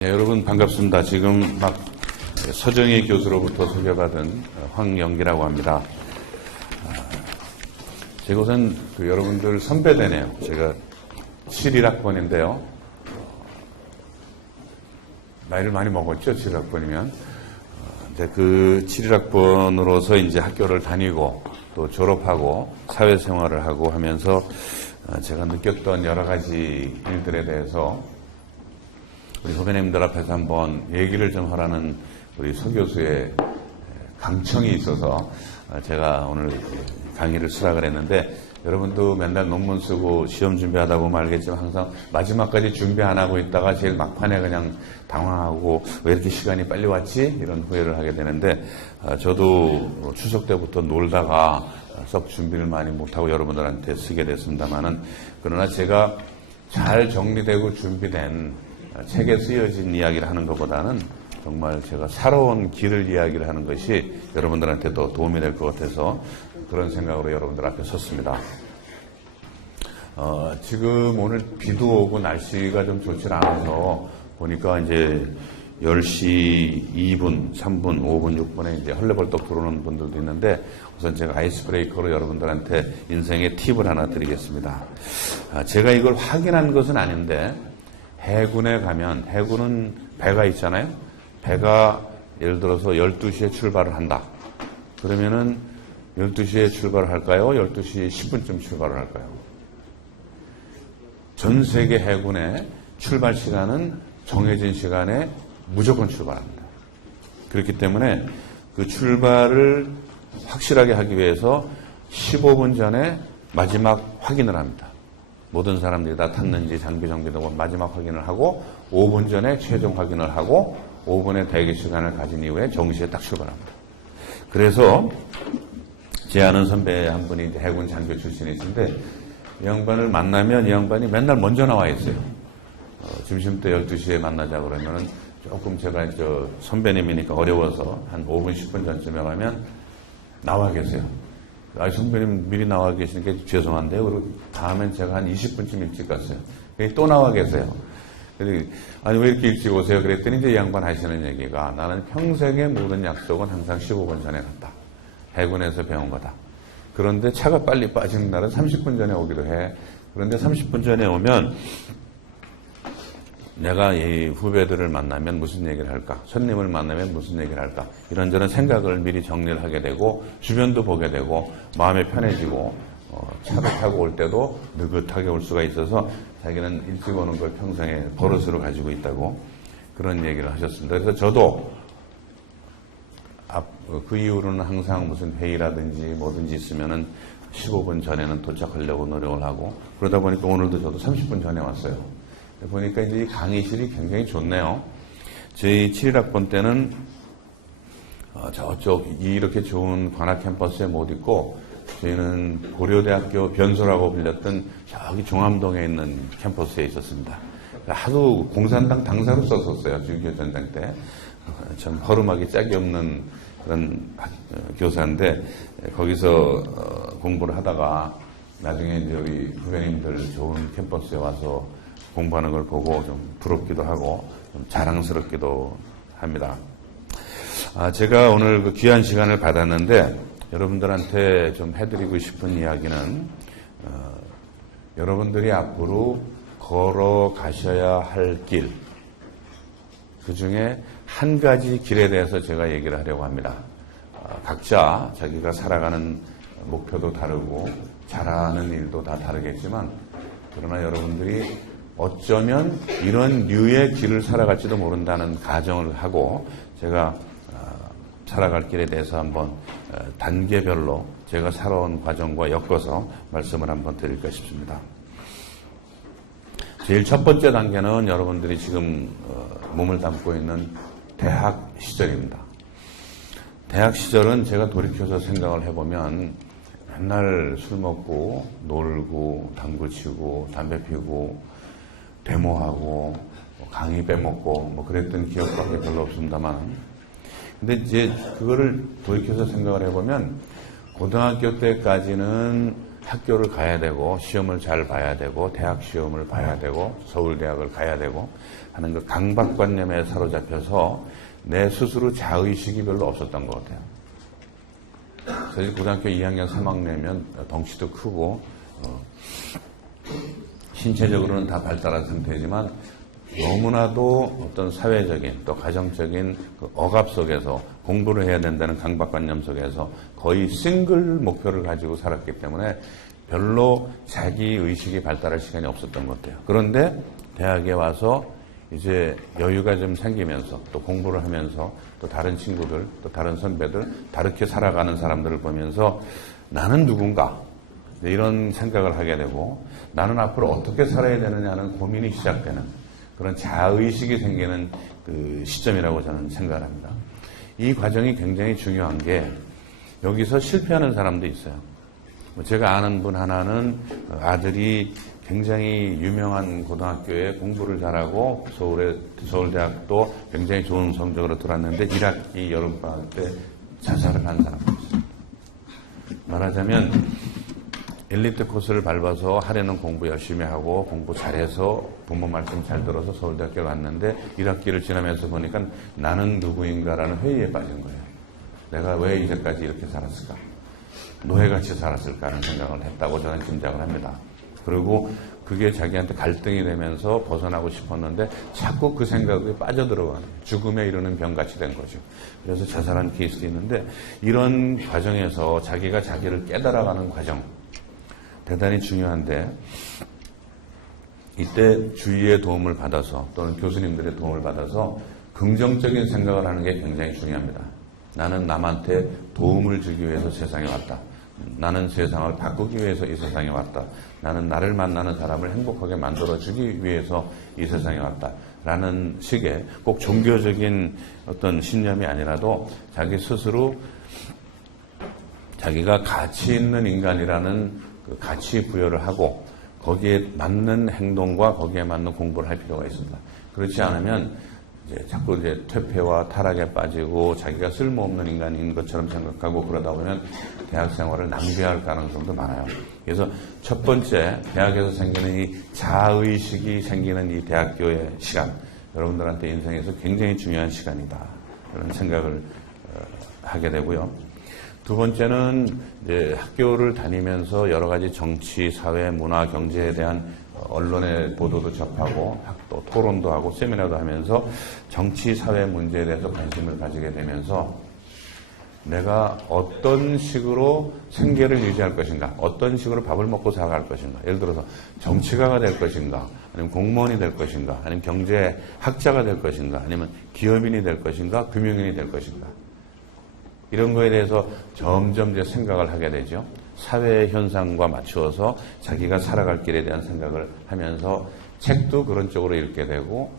네, 여러분 반갑습니다. 지금 막 서정희 교수로부터 소개받은 황영기라고 합니다. 제가 우선 여러분들 선배되네요. 제가 71학번인데요. 나이를 많이 먹었죠, 71학번이면. 이제 그 71학번으로서 이제 학교를 다니고 또 졸업하고 사회생활을 하고 하면서 제가 느꼈던 여러 가지 일들에 대해서 우리 후배님들 앞에서 한번 얘기를 좀 하라는 우리 서 교수의 강청이 있어서 제가 오늘 강의를 수락을 했는데, 여러분도 맨날 논문 쓰고 시험 준비하다 보면 알겠지만 항상 마지막까지 준비 안 하고 있다가 제일 막판에 그냥 당황하고 왜 이렇게 시간이 빨리 왔지? 이런 후회를 하게 되는데, 저도 추석 때부터 놀다가 썩 준비를 많이 못하고 여러분들한테 쓰게 됐습니다만은, 그러나 제가 잘 정리되고 준비된 책에 쓰여진 이야기를 하는 것보다는 정말 제가 살아온 길을 이야기를 하는 것이 여러분들한테 더 도움이 될 것 같아서 그런 생각으로 여러분들 앞에 섰습니다. 지금 오늘 비도 오고 날씨가 좀 좋지 않아서 보니까 이제 10시 2분, 3분, 5분, 6분에 이제 헐레벌떡 들어오는 분들도 있는데, 우선 제가 아이스 브레이커로 여러분들한테 인생의 팁을 하나 드리겠습니다. 제가 이걸 확인한 것은 아닌데, 해군에 가면, 해군은 배가 있잖아요. 배가 예를 들어서 12시에 출발을 한다. 그러면은 12시에 출발을 할까요? 12시 10분쯤 출발을 할까요? 전 세계 해군의 출발 시간은 정해진 시간에 무조건 출발합니다. 그렇기 때문에 그 출발을 확실하게 하기 위해서 15분 전에 마지막 확인을 합니다. 모든 사람들이 다 탔는지 장비 정비되고 마지막 확인을 하고 5분 전에 최종 확인을 하고 5분의 대기 시간을 가진 이후에 정시에 딱 출발합니다. 그래서 제 아는 선배 한 분이 해군 장교 출신이신데, 이 양반을 만나면 이 양반이 맨날 먼저 나와 있어요. 점심때 12시에 만나자 그러면은 조금 제가 선배님이니까 어려워서 한 5분 10분 전쯤에 가면 나와 계세요. 선배님 미리 나와 계시니까 죄송한데요. 그리고 다음엔 제가 한 20분쯤 일찍 갔어요. 또 나와 계세요. 아니 왜 이렇게 일찍 오세요? 그랬더니 이제 이 양반 하시는 얘기가, 나는 평생의 모든 약속은 항상 15분 전에 갔다. 해군에서 배운 거다. 그런데 차가 빨리 빠지는 날은 30분 전에 오기도 해. 그런데 30분 전에 오면 내가 이 후배들을 만나면 무슨 얘기를 할까? 손님을 만나면 무슨 얘기를 할까? 이런저런 생각을 미리 정리를 하게 되고, 주변도 보게 되고, 마음이 편해지고, 차를 타고 올 때도 느긋하게 올 수가 있어서 자기는 일찍 오는 걸 평생에 버릇으로 가지고 있다고 그런 얘기를 하셨습니다. 그래서 저도 그 이후로는 항상 무슨 회의라든지 뭐든지 있으면은 15분 전에는 도착하려고 노력을 하고, 그러다 보니까 오늘도 저도 30분 전에 왔어요. 보니까 이제 이 강의실이 굉장히 좋네요. 저희 7학번 때는 저쪽 이렇게 좋은 관악 캠퍼스에 못 있고, 저희는 고려대학교 변소라고 불렸던 저기 종암동에 있는 캠퍼스에 있었습니다. 하도 공산당 당사로 썼었어요. 6.25 전쟁 때. 참 허름하기 짝이 없는 그런 교사인데, 거기서 공부를 하다가 나중에 이제 우리 후배님들 좋은 캠퍼스에 와서 공부하는 걸 보고 좀 부럽기도 하고 좀 자랑스럽기도 합니다. 제가 오늘 그 귀한 시간을 받았는데, 여러분들한테 좀 해드리고 싶은 이야기는, 여러분들이 앞으로 걸어가셔야 할 길, 그 중에 한 가지 길에 대해서 제가 얘기를 하려고 합니다. 각자 자기가 살아가는 목표도 다르고 잘하는 일도 다 다르겠지만, 그러나 여러분들이 어쩌면 이런 류의 길을 살아갈지도 모른다는 가정을 하고, 제가 살아갈 길에 대해서 한번 단계별로 제가 살아온 과정과 엮어서 말씀을 한번 드릴까 싶습니다. 제일 첫 번째 단계는 여러분들이 지금 몸을 담고 있는 대학 시절입니다. 대학 시절은 제가 돌이켜서 생각을 해보면 맨날 술 먹고 놀고 당구 치고 담배 피우고 데모하고 강의 빼먹고 그랬던 기억밖에 별로 없습니다만, 근데 이제 그거를 돌이켜서 생각을 해보면 고등학교 때까지는 학교를 가야 되고 시험을 잘 봐야 되고 대학 시험을 봐야 되고 서울대학을 가야 되고 하는 그 강박관념에 사로잡혀서 내 스스로 자의식이 별로 없었던 것 같아요. 사실 고등학교 2학년, 3학년이면 덩치도 크고 신체적으로는 다 발달한 상태지만 너무나도 어떤 사회적인 또 가정적인 그 억압 속에서 공부를 해야 된다는 강박관념 속에서 거의 싱글 목표를 가지고 살았기 때문에 별로 자기 의식이 발달할 시간이 없었던 것 같아요. 그런데 대학에 와서 이제 여유가 좀 생기면서 또 공부를 하면서 또 다른 친구들 또 다른 선배들 다르게 살아가는 사람들을 보면서 나는 누군가 이런 생각을 하게 되고 나는 앞으로 어떻게 살아야 되느냐는 고민이 시작되는 그런 자의식이 생기는 그 시점이라고 저는 생각을 합니다. 이 과정이 굉장히 중요한 게 여기서 실패하는 사람도 있어요. 제가 아는 분 하나는 아들이 굉장히 유명한 고등학교에 공부를 잘하고 서울대학도 굉장히 좋은 성적으로 들어왔는데 1학기 여름방학 때 자살을 한 사람도 있어요. 말하자면 엘리트 코스를 밟아서 하려는 공부 열심히 하고 공부 잘해서 부모 말씀 잘 들어서 서울대학교에 갔는데 1학기를 지나면서 보니까 나는 누구인가라는 회의에 빠진 거예요. 내가 왜 이제까지 이렇게 살았을까? 노예같이 살았을까 하는 생각을 했다고 저는 짐작을 합니다. 그리고 그게 자기한테 갈등이 되면서 벗어나고 싶었는데 자꾸 그 생각에 빠져들어가는 죽음에 이르는 병같이 된 거죠. 그래서 자살한 케이스도 있는데 이런 과정에서 자기가 자기를 깨달아가는 과정 대단히 중요한데 이때 주위의 도움을 받아서 또는 교수님들의 도움을 받아서 긍정적인 생각을 하는 게 굉장히 중요합니다. 나는 남한테 도움을 주기 위해서 세상에 왔다. 나는 세상을 바꾸기 위해서 이 세상에 왔다. 나는 나를 만나는 사람을 행복하게 만들어주기 위해서 이 세상에 왔다. 라는 식의 꼭 종교적인 어떤 신념이 아니라도 자기 스스로 자기가 가치 있는 인간이라는 그 가치 부여를 하고 거기에 맞는 행동과 거기에 맞는 공부를 할 필요가 있습니다. 그렇지 않으면 자꾸 퇴폐와 타락에 빠지고 자기가 쓸모없는 인간인 것처럼 생각하고 그러다 보면 대학 생활을 낭비할 가능성도 많아요. 그래서 첫 번째 대학에서 생기는 이 자의식이 생기는 이 대학교의 시간 여러분들한테 인생에서 굉장히 중요한 시간이다. 그런 생각을 하게 되고요. 두 번째는 이제 학교를 다니면서 여러 가지 정치, 사회, 문화, 경제에 대한 언론의 보도도 접하고 또 토론도 하고 세미나도 하면서 정치, 사회 문제에 대해서 관심을 가지게 되면서 내가 어떤 식으로 생계를 유지할 것인가, 어떤 식으로 밥을 먹고 살아갈 것인가. 예를 들어서 정치가가 될 것인가, 아니면 공무원이 될 것인가, 아니면 경제학자가 될 것인가, 아니면 기업인이 될 것인가, 금융인이 될 것인가. 이런 거에 대해서 점점 이제 생각을 하게 되죠. 사회의 현상과 맞추어서 자기가 살아갈 길에 대한 생각을 하면서 책도 그런 쪽으로 읽게 되고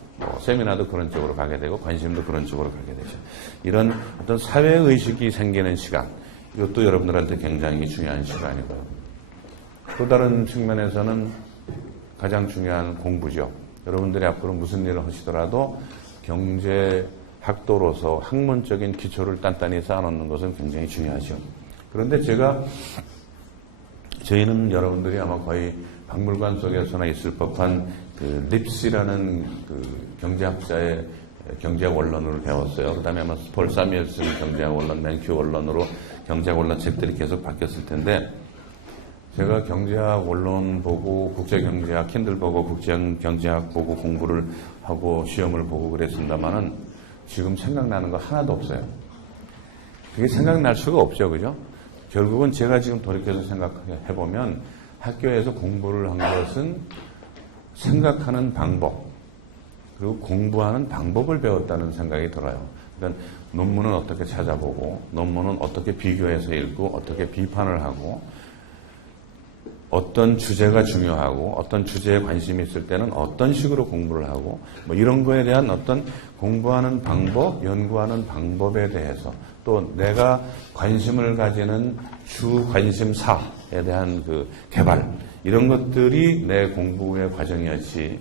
세미나도 그런 쪽으로 가게 되고 관심도 그런 쪽으로 가게 되죠. 이런 어떤 사회의식이 생기는 시간 이것도 여러분들한테 굉장히 중요한 시간이고요. 또 다른 측면에서는 가장 중요한 공부죠. 여러분들이 앞으로 무슨 일을 하시더라도 경제학도로서 학문적인 기초를 단단히 쌓아놓는 것은 굉장히 중요하죠. 그런데 저희는 여러분들이 아마 거의 박물관 속에서나 있을 법한 그 립시라는 그 경제학자의 경제학 원론을 배웠어요. 그 다음에 아마 폴 사뮤엘슨 경제학 원론, 맨큐 원론으로 경제학 원론 책들이 계속 바뀌었을 텐데 제가 경제학 원론 보고 국제경제학 킨들 보고 국제경제학 보고 공부를 하고 시험을 보고 그랬습니다만은 지금 생각나는 거 하나도 없어요. 그게 생각날 수가 없죠. 그죠? 결국은 제가 지금 돌이켜서 생각해보면 학교에서 공부를 한 것은 생각하는 방법 그리고 공부하는 방법을 배웠다는 생각이 들어요. 그러니까 논문은 어떻게 찾아보고 논문은 어떻게 비교해서 읽고 어떻게 비판을 하고 어떤 주제가 중요하고 어떤 주제에 관심이 있을 때는 어떤 식으로 공부를 하고 뭐 이런 거에 대한 어떤 공부하는 방법, 연구하는 방법에 대해서 또 내가 관심을 가지는 주 관심사에 대한 그 개발 이런 것들이 내 공부의 과정이었지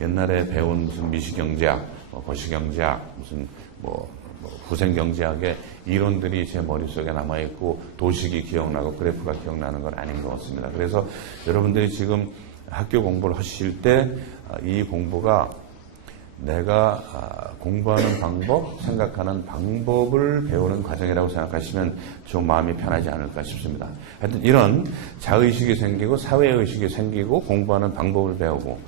옛날에 배운 무슨 미시경제학, 거시경제학, 무슨 뭐 구생경제학의 이론들이 제 머릿속에 남아있고 도식이 기억나고 그래프가 기억나는 건 아닌 것 같습니다. 그래서 여러분들이 지금 학교 공부를 하실 때 이 공부가 내가 공부하는 방법, 생각하는 방법을 배우는 과정이라고 생각하시면 좀 마음이 편하지 않을까 싶습니다. 하여튼 이런 자의식이 생기고 사회의식이 생기고 공부하는 방법을 배우고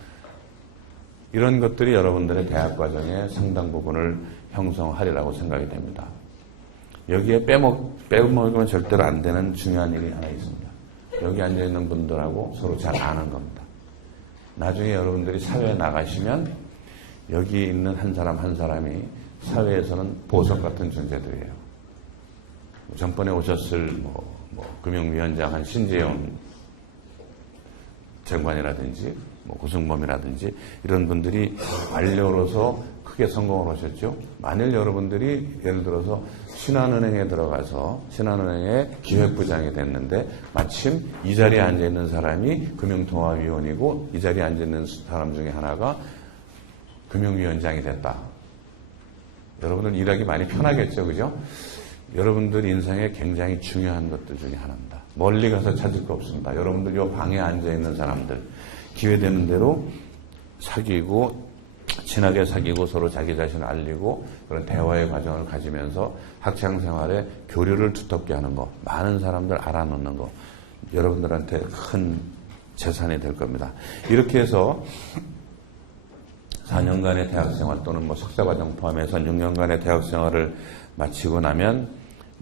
이런 것들이 여러분들의 대학 과정의 상당 부분을 형성하리라고 생각이 됩니다. 여기에 빼먹으면 절대로 안 되는 중요한 일이 하나 있습니다. 여기 앉아있는 분들하고 서로 잘 아는 겁니다. 나중에 여러분들이 사회에 나가시면 여기 있는 한 사람 한 사람이 사회에서는 보석 같은 존재들이에요. 전번에 오셨을 금융위원장 한 신재원 장관이라든지 고승범이라든지 이런 분들이 관료로서 크게 성공을 하셨죠. 만일 여러분들이 예를 들어서 신한은행에 들어가서 신한은행의 기획부장이 됐는데 마침 이 자리에 앉아있는 사람이 금융통화위원이고 이 자리에 앉아있는 사람 중에 하나가 금융위원장이 됐다. 여러분들 일하기 많이 편하겠죠, 그죠? 여러분들 인생에 굉장히 중요한 것들 중에 하나입니다. 멀리 가서 찾을 거 없습니다. 여러분들 요 방에 앉아있는 사람들 기회되는 대로 사귀고 친하게 사귀고 서로 자기 자신을 알리고 그런 대화의 과정을 가지면서 학창생활에 교류를 두텁게 하는 거, 많은 사람들 알아놓는 거 여러분들한테 큰 재산이 될 겁니다. 이렇게 해서 4년간의 대학생활 또는 석사과정 포함해서 6년간의 대학생활을 마치고 나면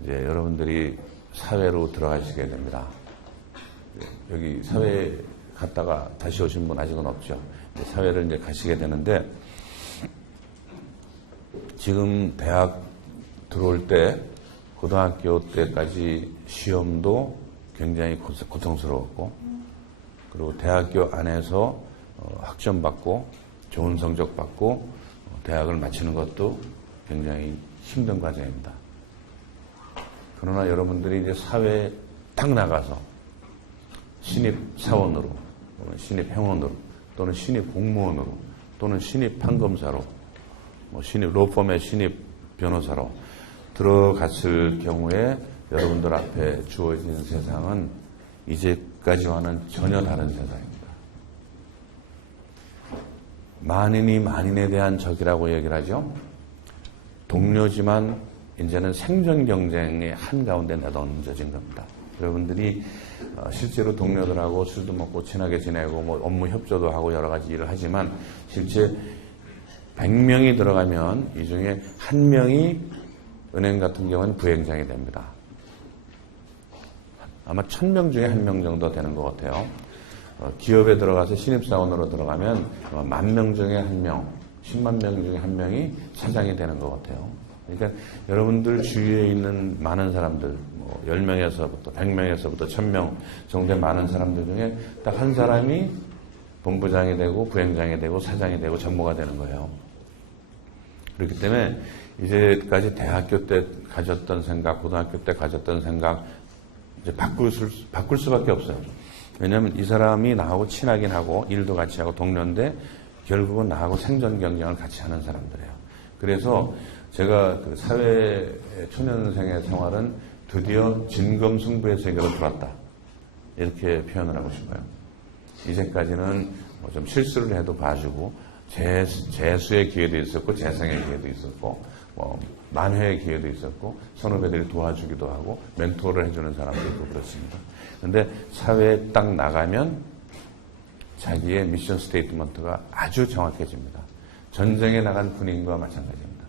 이제 여러분들이 사회로 들어가시게 됩니다. 여기 사회에 갔다가 다시 오신 분 아직은 없죠. 사회를 이제 가시게 되는데 지금 대학 들어올 때 고등학교 때까지 시험도 굉장히 고통스러웠고 그리고 대학교 안에서 학점 받고 좋은 성적 받고 대학을 마치는 것도 굉장히 힘든 과정입니다. 그러나 여러분들이 이제 사회에 딱 나가서 신입사원으로 또는 신입행원으로 또는 신입공무원으로 또는 신입판검사로 신입 로펌의 신입 변호사로 들어갔을 경우에 여러분들 앞에 주어진 세상은 이제까지와는 전혀 다른 세상입니다. 만인이 만인에 대한 적이라고 얘기를 하죠. 동료지만 이제는 생존 경쟁의 한가운데 내던져진 겁니다. 여러분들이 실제로 동료들하고 술도 먹고 친하게 지내고 업무 협조도 하고 여러 가지 일을 하지만 실제 100명이 들어가면 이 중에 1명이 은행 같은 경우는 부행장이 됩니다. 아마 1000명 중에 1명 정도 되는 것 같아요. 기업에 들어가서 신입사원으로 들어가면 10,000명 중에 1명, 10만 명 중에 1명이 사장이 되는 것 같아요. 그러니까 여러분들 주위에 있는 많은 사람들, 10명에서부터 100명에서부터 1000명 정도의 많은 사람들 중에 딱 한 사람이 본부장이 되고 부행장이 되고 사장이 되고 전무가 되는 거예요. 그렇기 때문에 이제까지 대학교 때 가졌던 생각, 고등학교 때 가졌던 생각 이제 바꿀 수밖에 없어요. 왜냐하면 이 사람이 나하고 친하긴 하고 일도 같이 하고 동료인데 결국은 나하고 생존 경쟁을 같이 하는 사람들이에요. 그래서 제가 그 사회 초년생의 생활은 드디어 진검승부의 세계로 들어왔다. 이렇게 표현을 하고 싶어요. 이제까지는 좀 실수를 해도 봐주고 재수의 기회도 있었고 재생의 기회도 있었고 만회의 기회도 있었고 선후배들이 도와주기도 하고 멘토를 해주는 사람도 있고 그렇습니다. 그런데 사회에 딱 나가면 자기의 미션 스테이트먼트가 아주 정확해집니다. 전쟁에 나간 군인과 마찬가지입니다.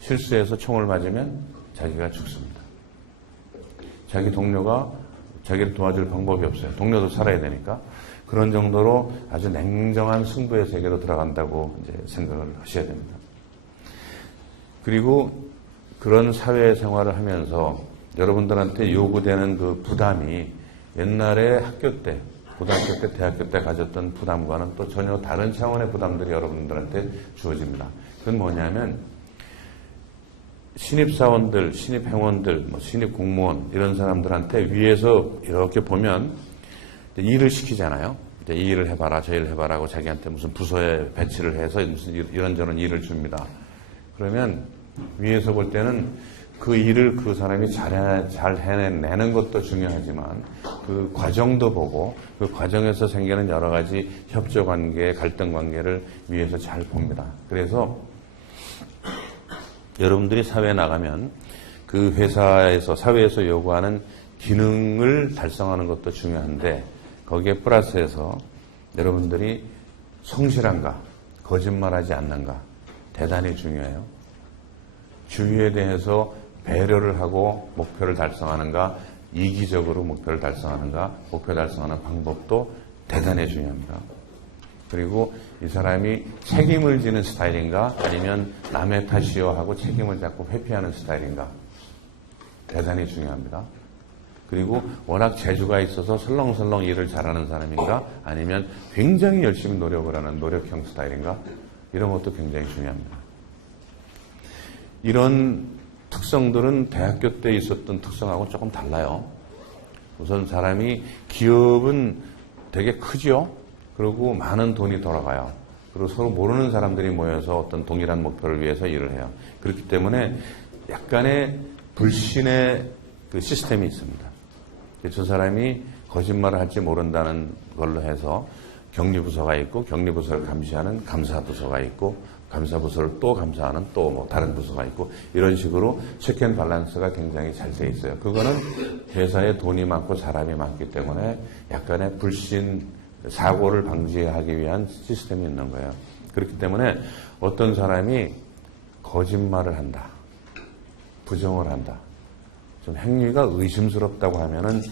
실수해서 총을 맞으면 자기가 죽습니다. 자기 동료가 자기를 도와줄 방법이 없어요. 동료도 살아야 되니까. 그런 정도로 아주 냉정한 승부의 세계로 들어간다고 이제 생각을 하셔야 됩니다. 그리고 그런 사회 생활을 하면서 여러분들한테 요구되는 그 부담이 옛날에 학교 때, 고등학교 때, 대학교 때 가졌던 부담과는 또 전혀 다른 차원의 부담들이 여러분들한테 주어집니다. 그건 뭐냐면 신입사원들, 신입행원들, 신입공무원 이런 사람들한테 위에서 이렇게 보면 일을 시키잖아요. 이제 이 일을 해봐라, 저 일을 해봐라고 자기한테 무슨 부서에 배치를 해서 무슨 이런저런 일을 줍니다. 그러면 위에서 볼 때는 그 일을 그 사람이 잘 해내는 것도 중요하지만 그 과정도 보고 그 과정에서 생기는 여러 가지 협조 관계, 갈등 관계를 위에서 잘 봅니다. 그래서 여러분들이 사회에 나가면 그 회사에서, 사회에서 요구하는 기능을 달성하는 것도 중요한데 거기에 플러스해서 여러분들이 성실한가, 거짓말하지 않는가 대단히 중요해요. 주위에 대해서 배려를 하고 목표를 달성하는가, 이기적으로 목표를 달성하는가, 목표 달성하는 방법도 대단히 중요합니다. 그리고 이 사람이 책임을 지는 스타일인가, 아니면 남의 탓이요 하고 책임을 자꾸 회피하는 스타일인가, 대단히 중요합니다. 그리고 워낙 재주가 있어서 설렁설렁 일을 잘하는 사람인가, 아니면 굉장히 열심히 노력을 하는 노력형 스타일인가, 이런 것도 굉장히 중요합니다. 이런 특성들은 대학교 때 있었던 특성하고 조금 달라요. 우선 사람이, 기업은 되게 크죠? 그리고 많은 돈이 돌아가요. 그리고 서로 모르는 사람들이 모여서 어떤 동일한 목표를 위해서 일을 해요. 그렇기 때문에 약간의 불신의 그 시스템이 있습니다. 저 사람이 거짓말을 할지 모른다는 걸로 해서 격리부서가 있고, 격리부서를 감시하는 감사부서가 있고, 감사부서를 또 감사하는 또 뭐 다른 부서가 있고, 이런 식으로 체크앤 밸런스가 굉장히 잘 돼 있어요. 그거는 회사에 돈이 많고 사람이 많기 때문에 약간의 불신, 사고를 방지하기 위한 시스템이 있는 거예요. 그렇기 때문에 어떤 사람이 거짓말을 한다, 부정을 한다, 좀 행위가 의심스럽다고 하면은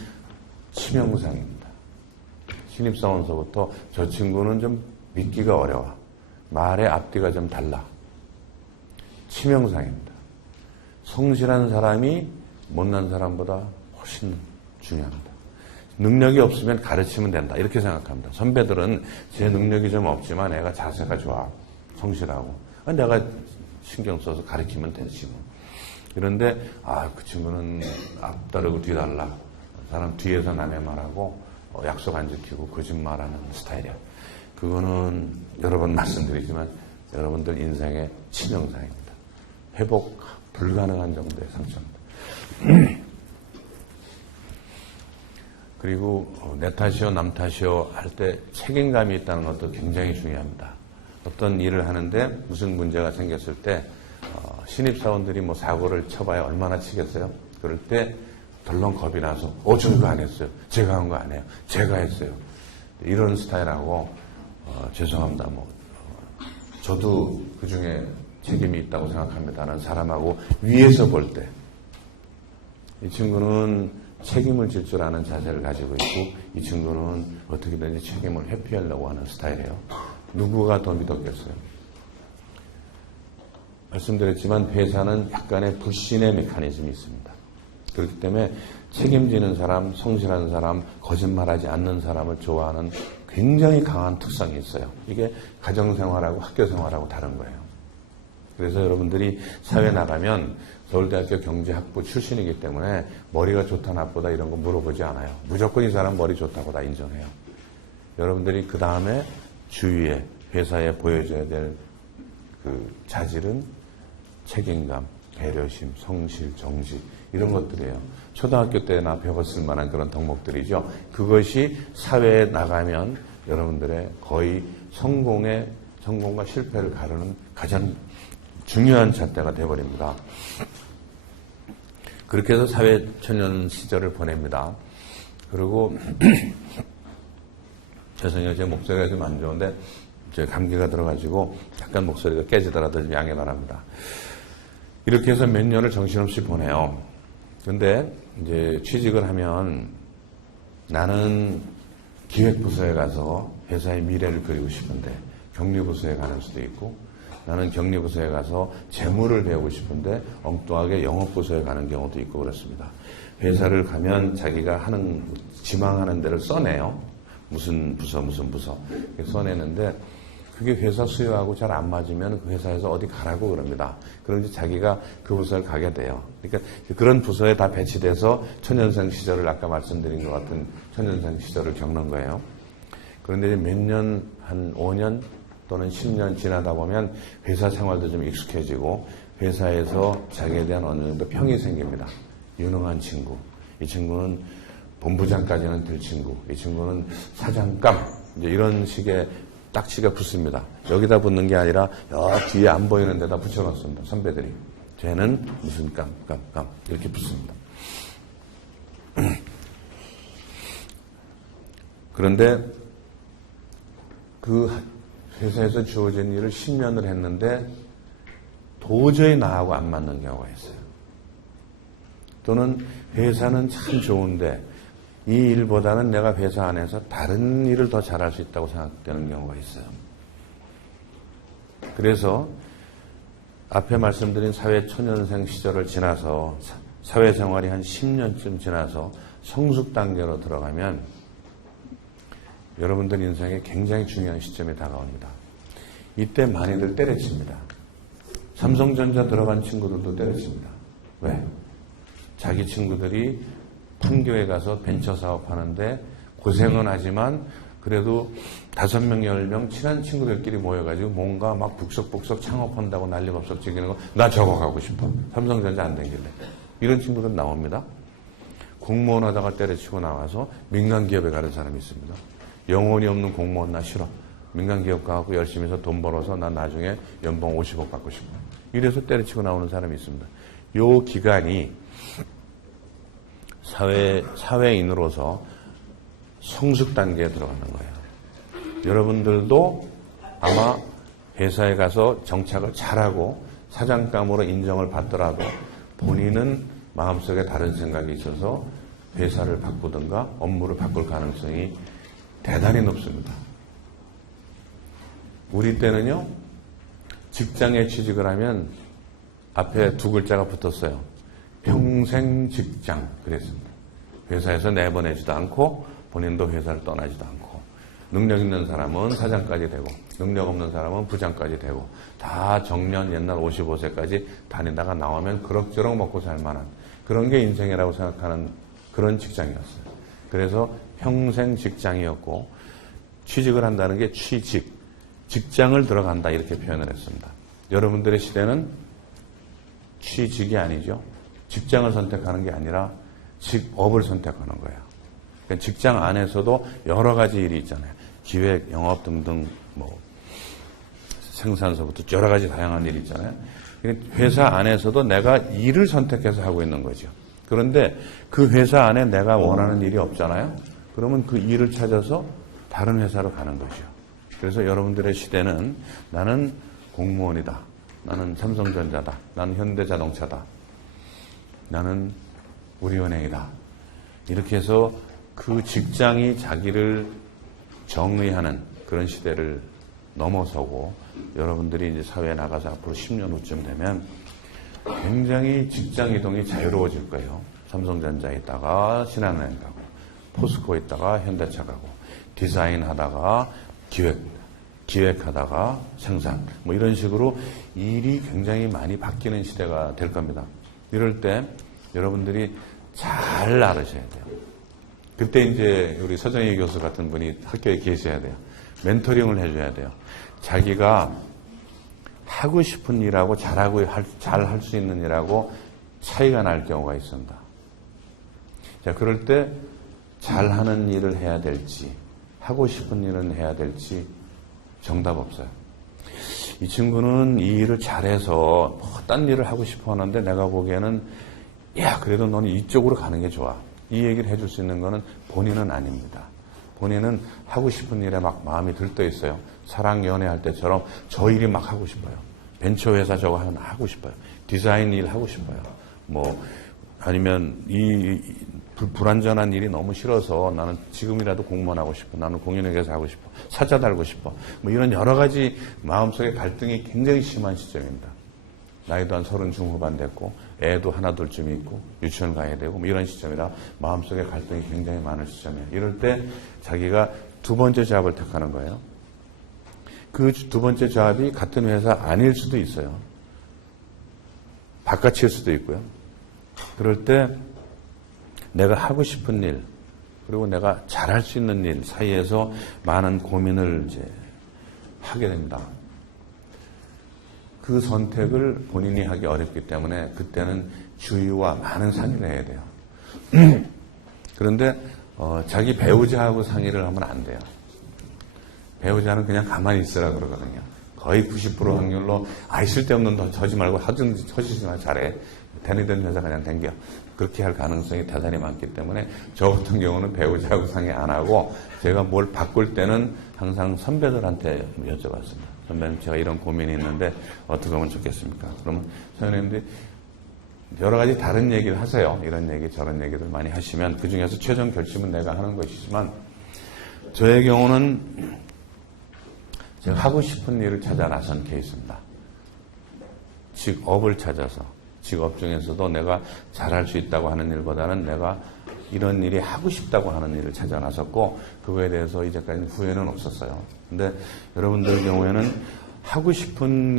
치명상입니다. 신입사원서부터 저 친구는 좀 믿기가 어려워, 말의 앞뒤가 좀 달라, 치명상입니다. 성실한 사람이 못난 사람보다 훨씬 중요합니다. 능력이 없으면 가르치면 된다, 이렇게 생각합니다. 선배들은 제 능력이 좀 없지만 애가 자세가 좋아, 성실하고, 내가 신경 써서 가르치면 되지 뭐. 그런데 그 친구는 앞다르고 뒤달라, 사람 뒤에서 남의 말하고 약속 안 지키고 거짓말하는 스타일이야. 그거는 여러 번 말씀드리지만 여러분들 인생의 치명상입니다. 회복 불가능한 정도의 상처입니다. 그리고 내 탓이요 남 탓이요 할 때 책임감이 있다는 것도 굉장히 중요합니다. 어떤 일을 하는데 무슨 문제가 생겼을 때 신입사원들이 뭐 사고를 쳐봐야 얼마나 치겠어요? 그럴 때 덜렁 겁이 나서 저 이거 안 했어요, 제가 한 거 아니에요, 제가 했어요, 이런 스타일하고 죄송합니다, 저도 그중에 책임이 있다고 생각합니다라는 사람하고 위에서 볼 때 이 친구는 책임을 질 줄 아는 자세를 가지고 있고, 이 친구는 어떻게든지 책임을 회피하려고 하는 스타일이에요. 누구가 더 믿었겠어요? 말씀드렸지만 회사는 약간의 불신의 메커니즘이 있습니다. 그렇기 때문에 책임지는 사람, 성실한 사람, 거짓말하지 않는 사람을 좋아하는 굉장히 강한 특성이 있어요. 이게 가정생활하고 학교생활하고 다른 거예요. 그래서 여러분들이 사회 나가면 서울대학교 경제학부 출신이기 때문에 머리가 좋다 나쁘다 이런 거 물어보지 않아요. 무조건 이 사람 머리 좋다고 다 인정해요. 여러분들이 그 다음에 주위에, 회사에 보여줘야 될 그 자질은 책임감, 배려심, 성실, 정직, 이런 것들이에요. 초등학교 때나 배웠을 만한 그런 덕목들이죠. 그것이 사회에 나가면 여러분들의 거의 성공과 실패를 가르는 가장 중요한 잣대가 되어버립니다. 그렇게 해서 사회 초년 시절을 보냅니다. 그리고 죄송해요, 제 목소리가 좀 안 좋은데 제 감기가 들어가지고 약간 목소리가 깨지더라도 좀 양해 바랍니다. 이렇게 해서 몇 년을 정신없이 보내요. 근데 이제 취직을 하면 나는 기획부서에 가서 회사의 미래를 그리고 싶은데 격리부서에 가는 수도 있고, 나는 격리부서에 가서 재무를 배우고 싶은데 엉뚱하게 영업부서에 가는 경우도 있고 그렇습니다. 회사를 가면 자기가 지망하는 데를 써내요. 무슨 부서 써내는데 그게 회사 수요하고 잘 안 맞으면 그 회사에서 어디 가라고 그럽니다. 그런지 자기가 그 부서를 가게 돼요. 그러니까 그런 부서에 다 배치돼서 초년생 시절을, 아까 말씀드린 것 같은 초년생 시절을 겪는 거예요. 그런데 몇 년, 한 5년, 또는 10년 지나다 보면 회사 생활도 좀 익숙해지고 회사에서 자기에 대한 어느 정도 평이 생깁니다. 유능한 친구. 이 친구는 본부장까지는 될 친구. 이 친구는 사장감. 이제 이런 식의 딱지가 붙습니다. 여기다 붙는 게 아니라 뒤에 안 보이는 데다 붙여놓습니다. 선배들이. 쟤는 무슨 감 이렇게 붙습니다. 그런데 그 회사에서 주어진 일을 10년을 했는데 도저히 나하고 안 맞는 경우가 있어요. 또는 회사는 참 좋은데 이 일보다는 내가 회사 안에서 다른 일을 더 잘할 수 있다고 생각되는 경우가 있어요. 그래서 앞에 말씀드린 사회초년생 시절을 지나서 사회생활이 한 10년쯤 지나서 성숙 단계로 들어가면 여러분들 인생에 굉장히 중요한 시점이 다가옵니다. 이때 많이들 때려칩니다. 삼성전자 들어간 친구들도 때려칩니다. 왜? 자기 친구들이 판교에 가서 벤처 사업하는데 고생은 하지만 그래도 5명, 10명 친한 친구들끼리 모여가지고 뭔가 막 북석북석 창업한다고 난리법석 지기는 거 나 저거 가고 싶어. 삼성전자 안 되길래. 이런 친구들 나옵니다. 공무원 하다가 때려치고 나와서 민간기업에 가는 사람이 있습니다. 영혼이 없는 공무원 나 싫어. 민간기업 가고 열심히 해서 돈 벌어서 난 나중에 연봉 50억 받고 싶어. 이래서 때려치고 나오는 사람이 있습니다. 요 기간이 사회인으로서 성숙 단계에 들어가는 거예요. 여러분들도 아마 회사에 가서 정착을 잘하고 사장감으로 인정을 받더라도 본인은 마음속에 다른 생각이 있어서 회사를 바꾸든가 업무를 바꿀 가능성이 대단히 높습니다. 우리 때는요, 직장에 취직을 하면 앞에 2글자가 붙었어요. 평생 직장 그랬습니다. 회사에서 내보내지도 않고 본인도 회사를 떠나지도 않고 능력 있는 사람은 사장까지 되고 능력 없는 사람은 부장까지 되고 다 정년 옛날 55세까지 다니다가 나오면 그럭저럭 먹고 살 만한 그런 게 인생이라고 생각하는 그런 직장이었어요. 그래서 평생 직장이었고 취직을 한다는 게 취직, 직장을 들어간다 이렇게 표현을 했습니다. 여러분들의 시대는 취직이 아니죠. 직장을 선택하는 게 아니라 직업을 선택하는 거예요. 그러니까 직장 안에서도 여러 가지 일이 있잖아요. 기획, 영업 등등 뭐 생산서부터 여러 가지 다양한 일이 있잖아요. 그러니까 회사 안에서도 내가 일을 선택해서 하고 있는 거죠. 그런데 그 회사 안에 내가 원하는 일이 없잖아요. 그러면 그 일을 찾아서 다른 회사로 가는 거죠. 그래서 여러분들의 시대는 나는 공무원이다. 나는 삼성전자다. 나는 현대자동차다. 나는 우리은행이다. 이렇게 해서 그 직장이 자기를 정의하는 그런 시대를 넘어서고 여러분들이 이제 사회에 나가서 앞으로 10년 후쯤 되면 굉장히 직장 이동이 자유로워질 거예요. 삼성전자에 있다가 신한은행 가고 포스코에 있다가 현대차 가고 디자인 하다가 기획하다가 생산 뭐 이런 식으로 일이 굉장히 많이 바뀌는 시대가 될 겁니다. 이럴 때 여러분들이 잘 알으셔야 돼요. 그때 이제 우리 서정희 교수 같은 분이 학교에 계셔야 돼요. 멘토링을 해줘야 돼요. 자기가 하고 싶은 일하고 잘 할 수 있는 일하고 차이가 날 경우가 있습니다. 자, 그럴 때 잘하는 일을 해야 될지 하고 싶은 일은 해야 될지 정답 없어요. 이 친구는 이 일을 잘해서 딴 일을 하고 싶어 하는데 내가 보기에는 야, 그래도 너는 이쪽으로 가는 게 좋아. 이 얘기를 해줄 수 있는 거는 본인은 아닙니다. 본인은 하고 싶은 일에 막 마음이 들떠 있어요. 사랑, 연애할 때처럼 저 일이 막 하고 싶어요. 벤처회사 저거 하고 싶어요. 디자인 일 하고 싶어요. 뭐, 아니면 이 불완전한 일이 너무 싫어서 나는 지금이라도 공무원 하고 싶어. 나는 공인회계사 하고 싶어. 사자 달고 싶어. 뭐 이런 여러 가지 마음속의 갈등이 굉장히 심한 시점입니다. 나이도 한 30 중후반 됐고 애도 하나 둘쯤 있고 유치원 가야 되고 뭐 이런 시점이라 마음속의 갈등이 굉장히 많은 시점이에요. 이럴 때 자기가 2번째 잡을 택하는 거예요. 그 2번째 잡이 같은 회사 아닐 수도 있어요. 바깥일 수도 있고요. 그럴 때 내가 하고 싶은 일 그리고 내가 잘할 수 있는 일 사이에서 많은 고민을 이제 하게 됩니다. 그 선택을 본인이 하기 어렵기 때문에 그때는 주위와 많은 상의를 해야 돼요. 그런데 자기 배우자하고 상의를 하면 안 돼요. 배우자는 그냥 가만히 있으라 그러거든요. 거의 90% 확률로 쓸데없는 거 하지 말고 하시지만 잘해. 되는 회사 그냥 댕겨. 그렇게 할 가능성이 대단히 많기 때문에 저 같은 경우는 배우자하고 상의 안 하고 제가 뭘 바꿀 때는 항상 선배들한테 여쭤봤습니다. 선배님 제가 이런 고민이 있는데 어떻게 하면 좋겠습니까? 그러면 선생님들이 여러 가지 다른 얘기를 하세요. 이런 얘기 저런 얘기들 많이 하시면 그중에서 최종 결심은 내가 하는 것이지만 저의 경우는 제가 하고 싶은 일을 찾아 나선 케이스입니다. 직업을 찾아서 직업 중에서도 내가 잘할 수 있다고 하는 일보다는 내가 이런 일이 하고 싶다고 하는 일을 찾아 나섰고 그거에 대해서 이제까지 후회는 없었어요. 근데 여러분들 경우에는 하고 싶은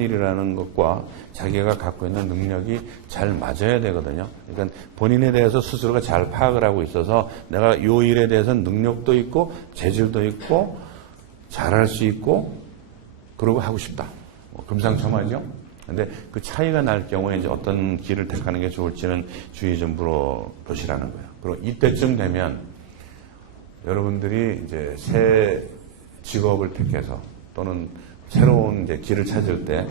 일이라는 것과 자기가 갖고 있는 능력이 잘 맞아야 되거든요. 그러니까 본인에 대해서 스스로가 잘 파악을 하고 있어서 내가 이 일에 대해서는 능력도 있고 재질도 있고 잘할 수 있고 그러고 하고 싶다. 금상첨화죠. 근데 그 차이가 날 경우에 이제 어떤 길을 택하는 게 좋을지는 주의 좀 물어보시라는 거예요. 그리고 이때쯤 되면 여러분들이 이제 새 직업을 택해서 또는 새로운 이제 길을 찾을 때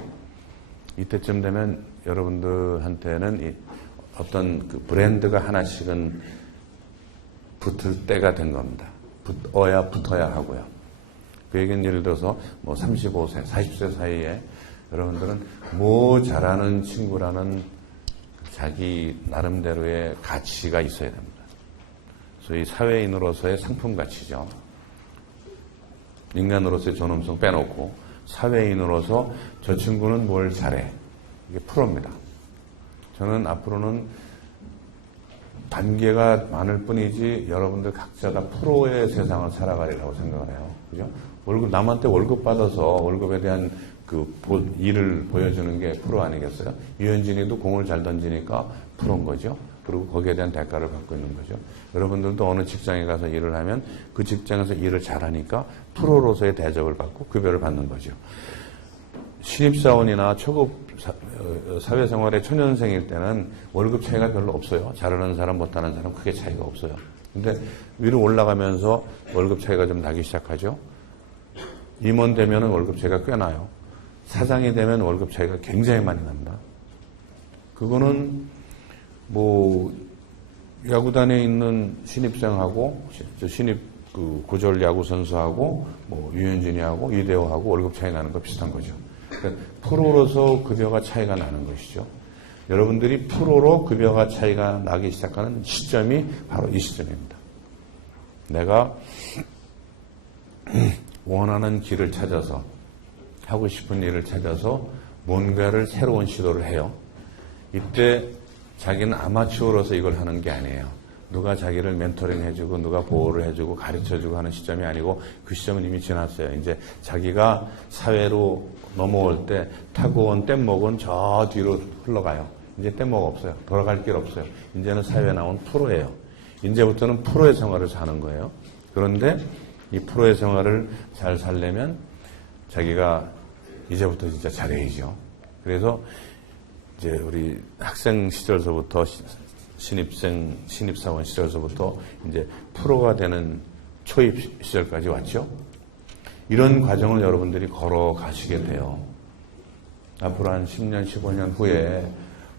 이때쯤 되면 여러분들한테는 어떤 그 브랜드가 하나씩은 붙을 때가 된 겁니다. 붙어야 하고요. 그 얘기는 예를 들어서 뭐 35세, 40세 사이에 여러분들은 뭐 잘하는 친구라는 자기 나름대로의 가치가 있어야 됩니다. 소위 사회인으로서의 상품 가치죠. 인간으로서의 존엄성 빼놓고 사회인으로서 저 친구는 뭘 잘해. 이게 프로입니다. 저는 앞으로는 단계가 많을 뿐이지 여러분들 각자가 프로의 세상을 살아가리라고 생각을 해요. 그죠? 남한테 월급 받아서 월급에 대한 일을 보여주는 게 프로 아니겠어요? 유현진이도 공을 잘 던지니까 프로인 거죠. 그리고 거기에 대한 대가를 받고 있는 거죠. 여러분들도 어느 직장에 가서 일을 하면 그 직장에서 일을 잘하니까 프로로서의 대접을 받고 급여를 받는 거죠. 신입사원이나 초급 사회생활의 초년생일 때는 월급 차이가 별로 없어요. 잘하는 사람 못하는 사람 크게 차이가 없어요. 근데 위로 올라가면서 월급 차이가 좀 나기 시작하죠. 임원 되면 월급 차이가 꽤 나요. 사장이 되면 월급 차이가 굉장히 많이 납니다. 그거는 뭐 야구단에 있는 신입생하고 신입 고졸 야구 선수하고 뭐 유현진이하고 이대호하고 월급 차이 나는 거 비슷한 거죠. 그러니까 프로로서 급여가 차이가 나는 것이죠. 여러분들이 프로로 급여가 차이가 나기 시작하는 시점이 바로 이 시점입니다. 내가 원하는 길을 찾아서 하고 싶은 일을 찾아서 뭔가를 새로운 시도를 해요. 이때 자기는 아마추어로서 이걸 하는 게 아니에요. 누가 자기를 멘토링 해주고 누가 보호를 해주고 가르쳐주고 하는 시점이 아니고 그 시점은 이미 지났어요. 이제 자기가 사회로 넘어올 때 타고 온 뗏목은 저 뒤로 흘러가요. 이제 뗏목 없어요. 돌아갈 길 없어요. 이제는 사회에 나온 프로예요. 이제부터는 프로의 생활을 사는 거예요. 그런데 이 프로의 생활을 잘 살려면 자기가 이제부터 진짜 잘해야죠. 그래서 이제 우리 학생 시절서부터 신입사원 시절서부터 이제 프로가 되는 초입 시절까지 왔죠. 이런 과정을 여러분들이 걸어가시게 돼요. 앞으로 한 10년, 15년 후에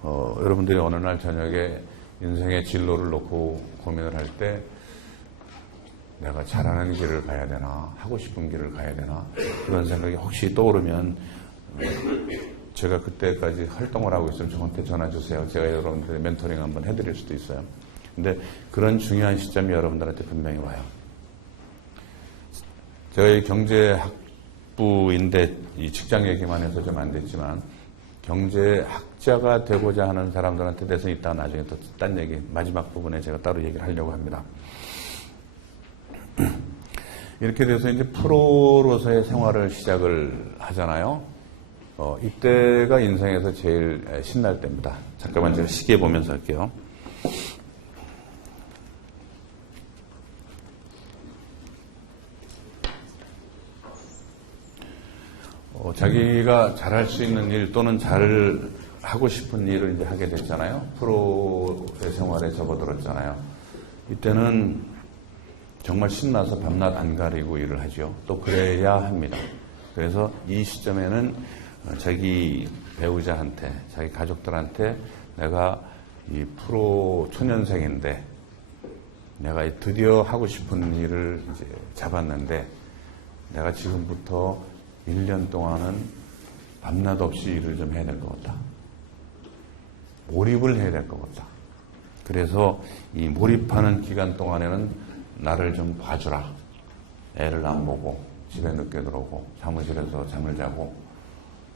여러분들이 어느 날 저녁에 인생의 진로를 놓고 고민을 할 때 내가 잘하는 길을 가야 되나, 하고 싶은 길을 가야 되나, 그런 생각이 혹시 떠오르면 제가 그때까지 활동을 하고 있으면 저한테 전화 주세요. 제가 여러분들의 멘토링 한번 해드릴 수도 있어요. 근데 그런 중요한 시점이 여러분들한테 분명히 와요. 저희 경제학부인데 이 직장 얘기만 해서 좀 안 됐지만 경제학자가 되고자 하는 사람들한테 대해서 이따 나중에 또 딴 얘기 마지막 부분에 제가 따로 얘기를 하려고 합니다. 이렇게 돼서 이제 프로로서의 생활을 시작을 하잖아요. 이때가 인생에서 제일 신날 때입니다. 잠깐만 제가 시계 보면서 할게요. 자기가 잘할 수 있는 일 또는 잘 하고 싶은 일을 이제 하게 됐잖아요. 프로의 생활에 접어들었잖아요. 이때는 정말 신나서 밤낮 안 가리고 일을 하죠. 또 그래야 합니다. 그래서 이 시점에는 자기 배우자한테, 자기 가족들한테 내가 이 프로 초년생인데 내가 드디어 하고 싶은 일을 이제 잡았는데 내가 지금부터 1년 동안은 밤낮 없이 일을 좀 해야 될 것 같다. 몰입을 해야 될 것 같다. 그래서 이 몰입하는 기간 동안에는 나를 좀 봐주라. 애를 안 보고 집에 늦게 들어오고 사무실에서 잠을 자고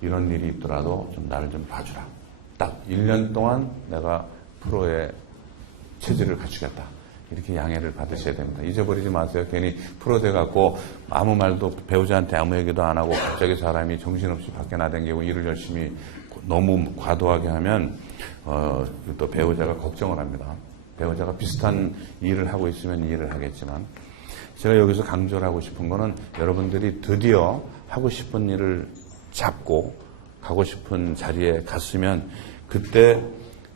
이런 일이 있더라도 좀 나를 좀 봐주라. 딱 1년 동안 내가 프로의 체질을 갖추겠다. 이렇게 양해를 받으셔야 됩니다. 잊어버리지 마세요. 괜히 프로 돼갖고 아무 말도 배우자한테 아무 얘기도 안 하고 갑자기 사람이 정신없이 밖에 나다니고 일을 열심히 너무 과도하게 하면 또 배우자가 걱정을 합니다. 배우자가 비슷한 일을 하고 있으면 일을 하겠지만 제가 여기서 강조를 하고 싶은 거는 여러분들이 드디어 하고 싶은 일을 잡고 가고 싶은 자리에 갔으면 그때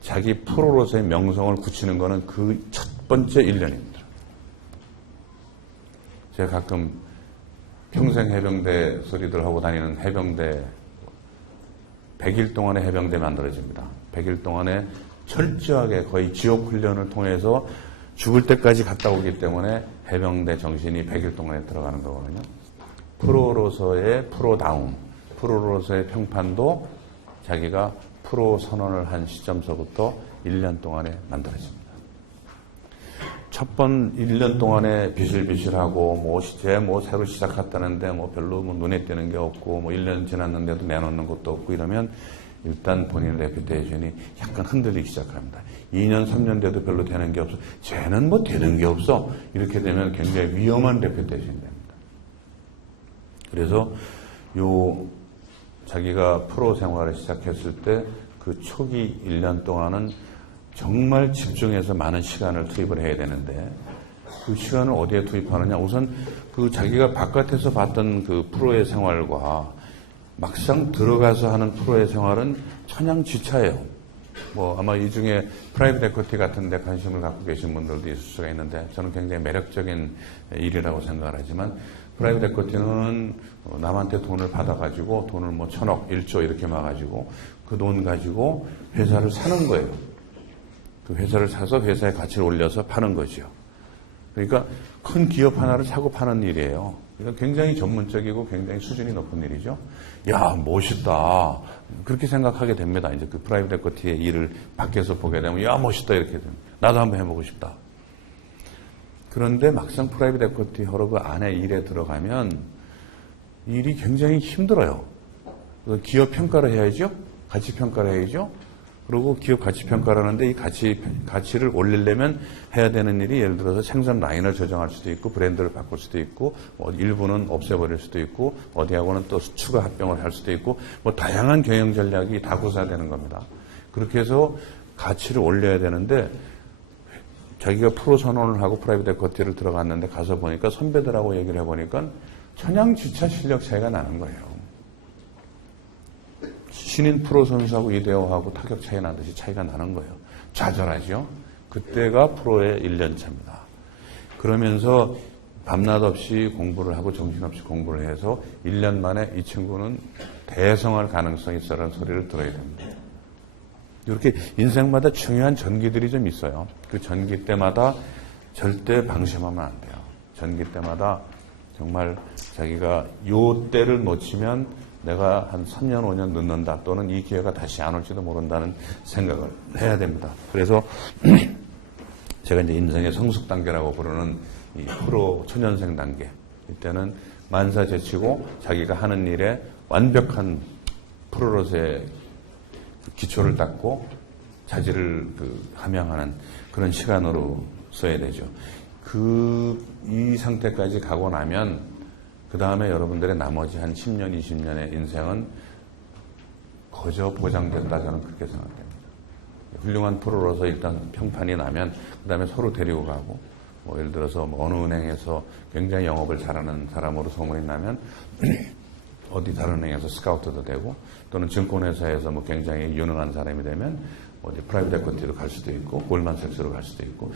자기 프로로서의 명성을 굳히는 거는 그 첫 번째 1년입니다. 제가 가끔 평생 해병대 소리들 하고 다니는 해병대 100일 동안의 해병대 만들어집니다. 100일 동안에 철저하게 거의 지옥 훈련을 통해서 죽을 때까지 갔다 오기 때문에 해병대 정신이 100일 동안에 들어가는 거거든요. 프로로서의 프로다움, 프로로서의 평판도 자기가 프로 선언을 한 시점서부터 1년 동안에 만들어집니다. 첫 번 1년 동안에 비실비실하고 새로 시작했다는데 별로 눈에 띄는 게 없고 1년 지났는데도 내놓는 것도 없고 이러면 일단 본인 레퓨테이션이 약간 흔들리기 시작합니다. 2년, 3년 돼도 별로 되는 게 없어. 쟤는 되는 게 없어. 이렇게 되면 굉장히 위험한 레퓨테이션이 됩니다. 그래서 자기가 프로 생활을 시작했을 때 그 초기 1년 동안은 정말 집중해서 많은 시간을 투입을 해야 되는데 그 시간을 어디에 투입하느냐. 우선 그 자기가 바깥에서 봤던 그 프로의 생활과 막상 들어가서 하는 프로의 생활은 천양지차예요. 아마 이 중에 프라이빗 에쿼티 같은 데 관심을 갖고 계신 분들도 있을 수가 있는데 저는 굉장히 매력적인 일이라고 생각을 하지만 프라이빗 에쿼티는 남한테 돈을 받아가지고 돈을 1,000억, 1조 이렇게 막아가지고 그 돈 가지고 회사를 사는 거예요. 그 회사를 사서 회사의 가치를 올려서 파는 거죠. 그러니까 큰 기업 하나를 사고 파는 일이에요. 그러니까 굉장히 전문적이고 굉장히 수준이 높은 일이죠. 야, 멋있다. 그렇게 생각하게 됩니다. 이제 그 프라이빗 에쿼티의 일을 밖에서 보게 되면, 야, 멋있다. 이렇게 됩니다. 나도 한번 해보고 싶다. 그런데 막상 프라이빗 에쿼티 허브 안에 일에 들어가면 일이 굉장히 힘들어요. 기업 평가를 해야죠. 가치 평가를 해야죠. 그리고 기업 가치 평가를 하는데 이 가치를 올리려면 해야 되는 일이 예를 들어서 생산 라인을 조정할 수도 있고 브랜드를 바꿀 수도 있고 일부는 없애버릴 수도 있고 어디하고는 또 추가 합병을 할 수도 있고 다양한 경영 전략이 다 구사되는 겁니다. 그렇게 해서 가치를 올려야 되는데 자기가 프로 선언을 하고 프라이빗 에쿼티를 들어갔는데 가서 보니까 선배들하고 얘기를 해보니까 천양지차 실력 차이가 나는 거예요. 신인 프로 선수하고 이대호하고 타격 차이 나듯이 차이가 나는 거예요. 좌절하죠. 그때가 프로의 1년 차입니다. 그러면서 밤낮 없이 공부를 하고 정신없이 공부를 해서 1년 만에 이 친구는 대성할 가능성이 있어라는 소리를 들어야 됩니다. 이렇게 인생마다 중요한 전기들이 좀 있어요. 그 전기 때마다 절대 방심하면 안 돼요. 전기 때마다 정말 자기가 요 때를 놓치면 내가 한 3년, 5년 늦는다 또는 이 기회가 다시 안 올지도 모른다는 생각을 해야 됩니다. 그래서 제가 이제 인생의 성숙 단계라고 부르는 이 프로 초년생 단계, 이때는 만사제치고 자기가 하는 일에 완벽한 프로로서의 기초를 닦고 자질을 함양하는 그런 시간으로 써야 되죠. 이 상태까지 가고 나면 그 다음에 여러분들의 나머지 한 10년, 20년의 인생은 거저 보장됐다 저는 그렇게 생각됩니다. 훌륭한 프로로서 일단 평판이 나면 그 다음에 서로 데리고 가고 예를 들어서 어느 은행에서 굉장히 영업을 잘하는 사람으로 소문이 나면 어디 다른 은행에서 스카우트도 되고 또는 증권회사에서 뭐 굉장히 유능한 사람이 되면 어디 프라이빗 에쿼티로 갈 수도 있고 골만삭스로 갈 수도 있고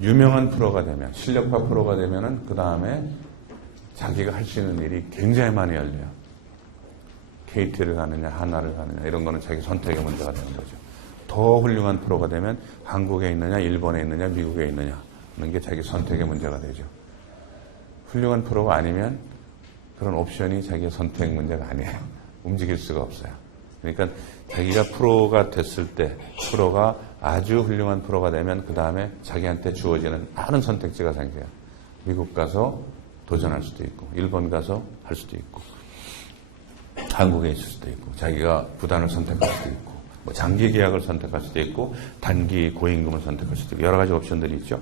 유명한 프로가 되면 실력파 프로가 되면은 그 다음에 자기가 할 수 있는 일이 굉장히 많이 열려요. KT를 가느냐 하나를 가느냐 이런 거는 자기 선택의 문제가 되는 거죠. 더 훌륭한 프로가 되면 한국에 있느냐 일본에 있느냐 미국에 있느냐 하는 게 자기 선택의 문제가 되죠. 훌륭한 프로가 아니면 그런 옵션이 자기의 선택 문제가 아니에요. 움직일 수가 없어요. 그러니까 자기가 프로가 됐을 때 프로가 아주 훌륭한 프로가 되면 그 다음에 자기한테 주어지는 많은 선택지가 생겨요. 미국 가서 도전할 수도 있고 일본 가서 할 수도 있고 한국에 있을 수도 있고 자기가 구단을 선택할 수도 있고 뭐 장기 계약을 선택할 수도 있고 단기 고임금을 선택할 수도 있고 여러 가지 옵션들이 있죠.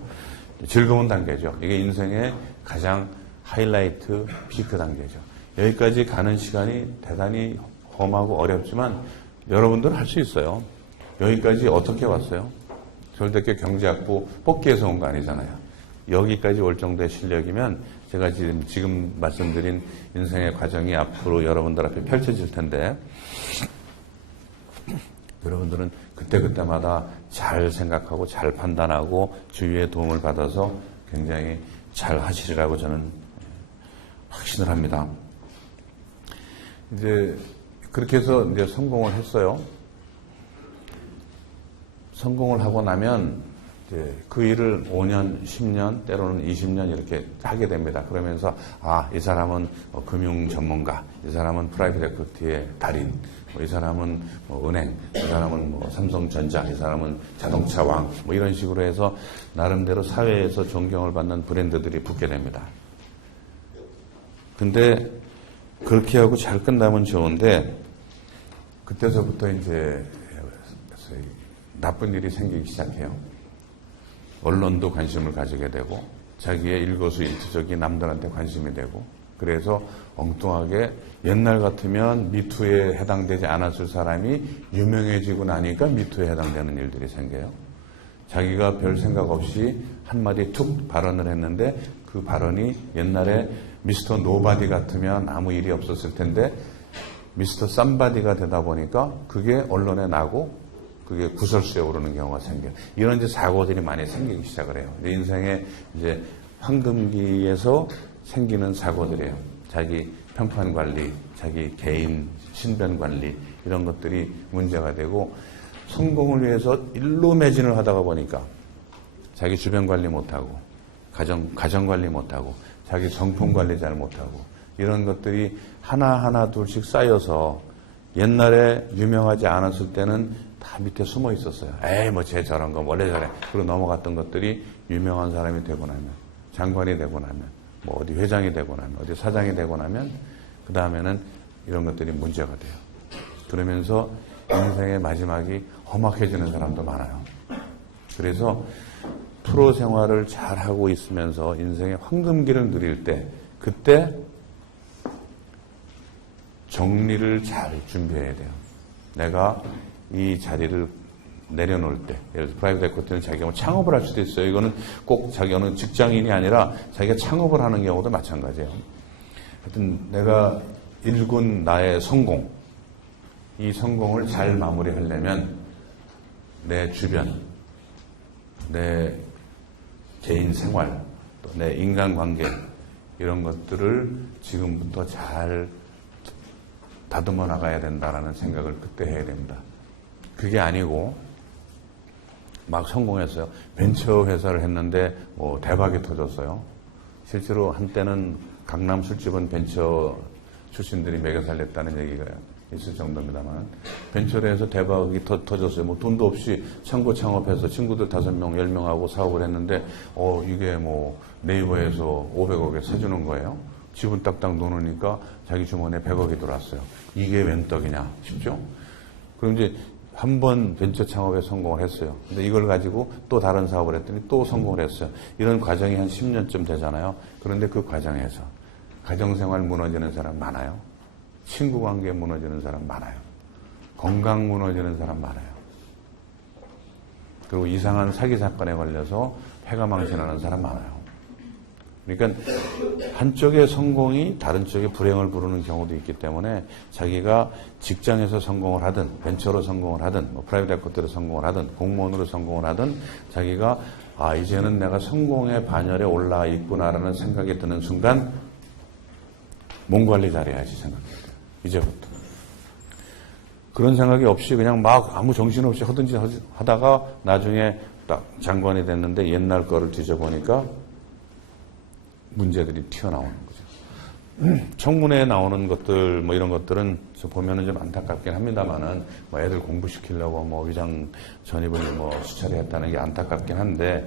즐거운 단계죠. 이게 인생의 가장 하이라이트 피크 단계죠. 여기까지 가는 시간이 대단히 험하고 어렵지만 여러분들은 할 수 있어요. 여기까지 어떻게 왔어요? 서울대학교 경제학부 뽑기에서 온 거 아니잖아요. 여기까지 올 정도의 실력이면 제가 지금 말씀드린 인생의 과정이 앞으로 여러분들 앞에 펼쳐질 텐데 여러분들은 그때그때마다 잘 생각하고 잘 판단하고 주위의 도움을 받아서 굉장히 잘 하시리라고 저는 확신을 합니다. 이제 그렇게 해서 이제 성공을 했어요. 성공을 하고 나면 이제 그 일을 5년, 10년, 때로는 20년 이렇게 하게 됩니다. 그러면서 이 사람은 금융 전문가, 이 사람은 프라이빗 에쿼티의 달인, 이 사람은 은행, 이 사람은 삼성전자, 이 사람은 자동차 왕, 이런 식으로 해서 나름대로 사회에서 존경을 받는 브랜드들이 붙게 됩니다. 근데 그렇게 하고 잘 끝나면 좋은데 그때서부터 이제 나쁜 일이 생기기 시작해요. 언론도 관심을 가지게 되고 자기의 일거수일투족이 남들한테 관심이 되고 그래서 엉뚱하게 옛날 같으면 미투에 해당되지 않았을 사람이 유명해지고 나니까 미투에 해당되는 일들이 생겨요. 자기가 별 생각 없이 한마디 툭 발언을 했는데 그 발언이 옛날에 미스터 노바디 같으면 아무 일이 없었을 텐데 미스터 쌈바디가 되다 보니까 그게 언론에 나고 그게 구설수에 오르는 경우가 생겨요. 이런 이제 사고들이 많이 생기기 시작을 해요. 인생의 이제 황금기에서 생기는 사고들이에요. 자기 평판 관리, 자기 개인 신변 관리 이런 것들이 문제가 되고 성공을 위해서 일로 매진을 하다가 보니까 자기 주변 관리 못하고 가정 관리 못하고 자기 성품 관리 잘 못하고 이런 것들이 하나하나 둘씩 쌓여서 옛날에 유명하지 않았을 때는 다 밑에 숨어 있었어요. 에이 쟤 저런 거 원래 저래. 그리고 넘어갔던 것들이 유명한 사람이 되고 나면 장관이 되고 나면 어디 회장이 되고 나면 어디 사장이 되고 나면 그 다음에는 이런 것들이 문제가 돼요. 그러면서 인생의 마지막이 험악해지는 사람도 많아요. 그래서 프로 생활을 잘하고 있으면서 인생의 황금기를 누릴 때 그때 정리를 잘 준비해야 돼요. 내가 이 자리를 내려놓을 때, 예를 들어 프라이빗 에쿼티는 자기가 창업을 할 수도 있어요. 이거는 꼭 자기 어느 직장인이 아니라 자기가 창업을 하는 경우도 마찬가지예요. 하여튼 내가 일군 나의 성공, 이 성공을 잘 마무리하려면 내 주변, 내 개인 생활, 또 내 인간관계 이런 것들을 지금부터 잘 다듬어 나가야 된다라는 생각을 그때 해야 됩니다. 그게 아니고 막 성공했어요. 벤처 회사를 했는데 대박이 터졌어요. 실제로 한때는 강남 술집은 벤처 출신들이 먹여 살렸다는 얘기가 있을 정도입니다만 벤처를 해서 대박이 터졌어요. 돈도 없이 창고 창업해서 친구들 5명, 10명하고 사업을 했는데 이게 네이버에서 500억에 사주는 거예요. 지분 딱딱 놓으니까 자기 주머니에 100억이 들어왔어요. 이게 웬 떡이냐 싶죠? 그럼 이제 한 번 벤처 창업에 성공을 했어요. 근데 이걸 가지고 또 다른 사업을 했더니 또 성공을 했어요. 이런 과정이 한 10년쯤 되잖아요. 그런데 그 과정에서 가정생활 무너지는 사람 많아요. 친구 관계 무너지는 사람 많아요. 건강 무너지는 사람 많아요. 그리고 이상한 사기 사건에 걸려서 패가 망신하는 사람 많아요. 그러니까 한쪽의 성공이 다른 쪽의 불행을 부르는 경우도 있기 때문에 자기가 직장에서 성공을 하든 벤처로 성공을 하든 뭐 프라이빗 에쿼티로 성공을 하든 공무원으로 성공을 하든 자기가 이제는 내가 성공의 반열에 올라와 있구나라는 생각이 드는 순간 몸 관리 잘해야지 생각해요. 이제부터. 그런 생각이 없이 그냥 막 아무 정신없이 하든지 하다가 나중에 딱 장관이 됐는데 옛날 거를 뒤져보니까 문제들이 튀어나오는 거죠. 청문회에 나오는 것들, 뭐 이런 것들은 보면은 좀 안타깝긴 합니다만은, 뭐 애들 공부시키려고 뭐 위장 전입을 뭐 수차례 했다는 게 안타깝긴 한데,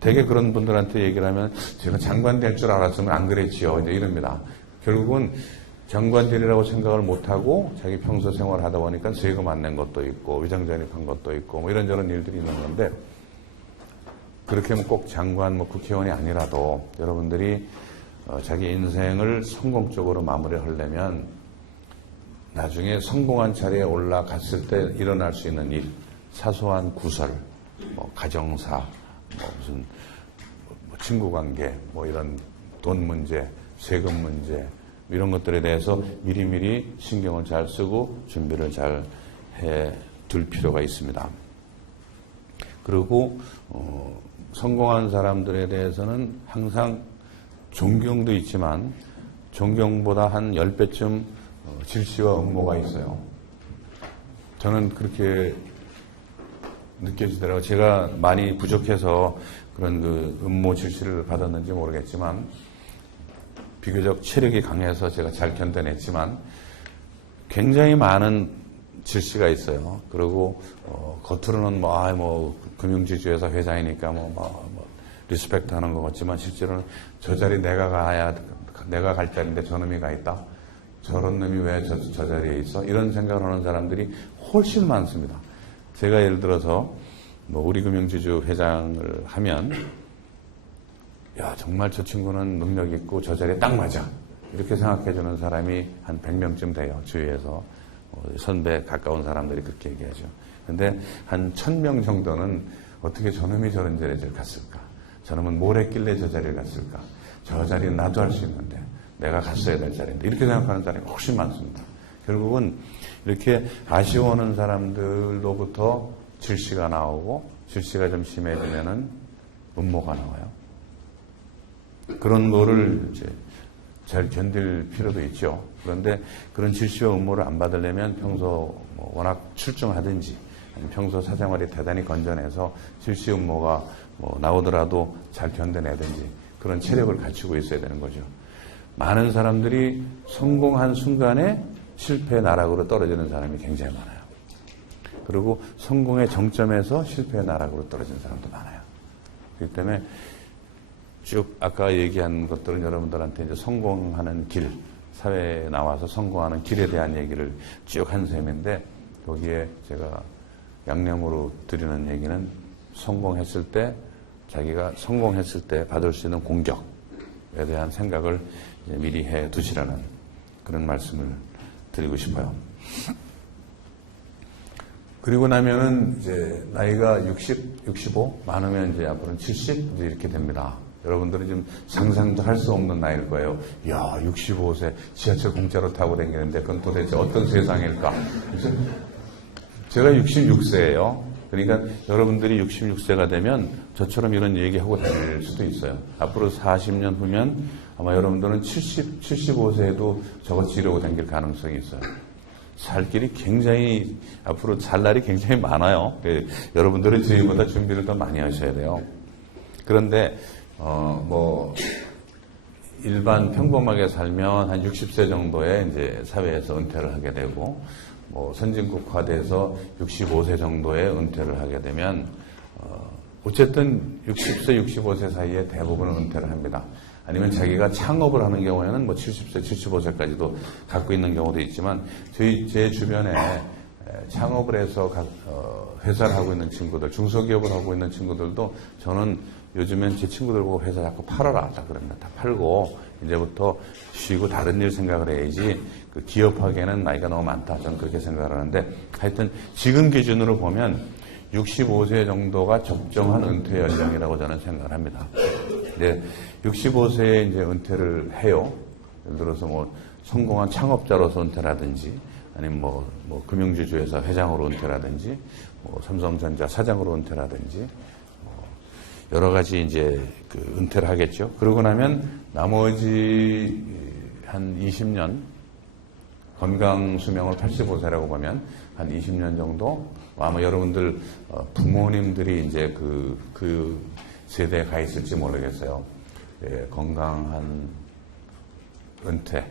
되게 그런 분들한테 얘기를 하면, 제가 장관 될 줄 알았으면 안 그랬지요. 이제 이럽니다. 결국은 장관 되리라고 생각을 못하고, 자기 평소 생활을 하다 보니까 세금 안 낸 것도 있고, 위장 전입한 것도 있고, 뭐 이런저런 일들이 있는 건데, 그렇게 하면 꼭 장관, 뭐 국회의원이 아니라도 여러분들이 자기 인생을 성공적으로 마무리를 하려면 나중에 성공한 자리에 올라갔을 때 일어날 수 있는 일, 사소한 구설, 뭐 가정사, 뭐 무슨 뭐 친구 관계, 뭐 이런 돈 문제, 세금 문제, 이런 것들에 대해서 미리미리 신경을 잘 쓰고 준비를 잘 해 둘 필요가 있습니다. 그리고 성공한 사람들에 대해서는 항상 존경도 있지만 존경보다 한 10배쯤 질시와 음모가 있어요. 저는 그렇게 느껴지더라고요. 제가 많이 부족해서 그런 그 음모 질시를 받았는지 모르겠지만 비교적 체력이 강해서 제가 잘 견뎌냈지만 굉장히 많은 질시가 있어요. 그리고 겉으로는 뭐 금융지주회사 회장이니까 리스펙트 하는 것 같지만 실제로는 저 자리 내가 갈 자리인데 저놈이 가 있다. 저런 놈이 왜 저 자리에 있어? 이런 생각을 하는 사람들이 훨씬 많습니다. 제가 예를 들어서 뭐 우리 금융지주 회장을 하면 야 정말 저 친구는 능력 있고 저 자리에 딱 맞아. 이렇게 생각해 주는 사람이 한 100명쯤 돼요. 주위에서. 선배 가까운 사람들이 그렇게 얘기하죠. 근데 한 1000명 정도는 어떻게 저놈이 저런 자리에 갔을까? 저놈은 뭘 했길래 저 자리에 갔을까? 저 자리는 나도 할 수 있는데 내가 갔어야 될 자리인데 이렇게 생각하는 사람이 훨씬 많습니다. 결국은 이렇게 아쉬워하는 사람들로부터 질시가 나오고 질시가 좀 심해지면은 음모가 나와요. 그런 거를 이제 잘 견딜 필요도 있죠. 그런데 그런 질시와 음모를 안 받으려면 평소 뭐 워낙 출중하든지 평소 사생활이 대단히 건전해서 질시 음모가 뭐 나오더라도 잘 견뎌내든지 그런 체력을 갖추고 있어야 되는 거죠. 많은 사람들이 성공한 순간에 실패의 나락으로 떨어지는 사람이 굉장히 많아요. 그리고 성공의 정점에서 실패의 나락으로 떨어지는 사람도 많아요. 그렇기 때문에 쭉 아까 얘기한 것들은 여러분들한테 이제 성공하는 길, 사회에 나와서 성공하는 길에 대한 얘기를 쭉 한 셈인데 여기에 제가 양념으로 드리는 얘기는 성공했을 때 자기가 성공했을 때 받을 수 있는 공격에 대한 생각을 이제 미리 해 두시라는 그런 말씀을 드리고 싶어요. 그리고 나면은 이제 나이가 60, 65 많으면 이제 앞으로는 70 이제 이렇게 됩니다. 여러분들은 지금 상상도 할 수 없는 나이일 거예요. 야, 65세 지하철 공짜로 타고 다니는데 그건 도대체 어떤 세상일까? 제가 66세예요. 그러니까 여러분들이 66세가 되면 저처럼 이런 얘기하고 다닐 수도 있어요. 앞으로 40년 후면 아마 여러분들은 75세에도 저같이 이러고 다닐 가능성이 있어요. 살 길이 굉장히 앞으로 살 날이 굉장히 많아요. 여러분들은 저희보다 준비를 더 많이 하셔야 돼요. 그런데 일반 평범하게 살면 한 60세 정도에 이제 사회에서 은퇴를 하게 되고, 선진국화돼서 65세 정도에 은퇴를 하게 되면, 어쨌든 60세, 65세 사이에 대부분은 은퇴를 합니다. 아니면 자기가 창업을 하는 경우에는 70세, 75세까지도 갖고 있는 경우도 있지만, 제 주변에 창업을 해서 회사를 하고 있는 친구들, 중소기업을 하고 있는 친구들도 저는 요즘엔 제 친구들 보고 회사 자꾸 팔아라. 다 그럽니다. 다 팔고, 이제부터 쉬고 다른 일 생각을 해야지, 그 기업하기에는 나이가 너무 많다. 저는 그렇게 생각을 하는데, 하여튼 지금 기준으로 보면 65세 정도가 적정한 은퇴 연령이라고 저는 생각을 합니다. 이제 65세에 이제 은퇴를 해요. 예를 들어서 뭐 성공한 창업자로서 은퇴라든지, 아니면 뭐 금융주주 회사 회장으로 은퇴라든지, 뭐 삼성전자 사장으로 은퇴라든지, 여러 가지 이제 그 은퇴를 하겠죠. 그러고 나면 나머지 한 20년, 건강 수명을 85세라고 보면 한 20년 정도, 아마 여러분들 부모님들이 이제 그 세대에 가 있을지 모르겠어요. 예, 건강한 은퇴,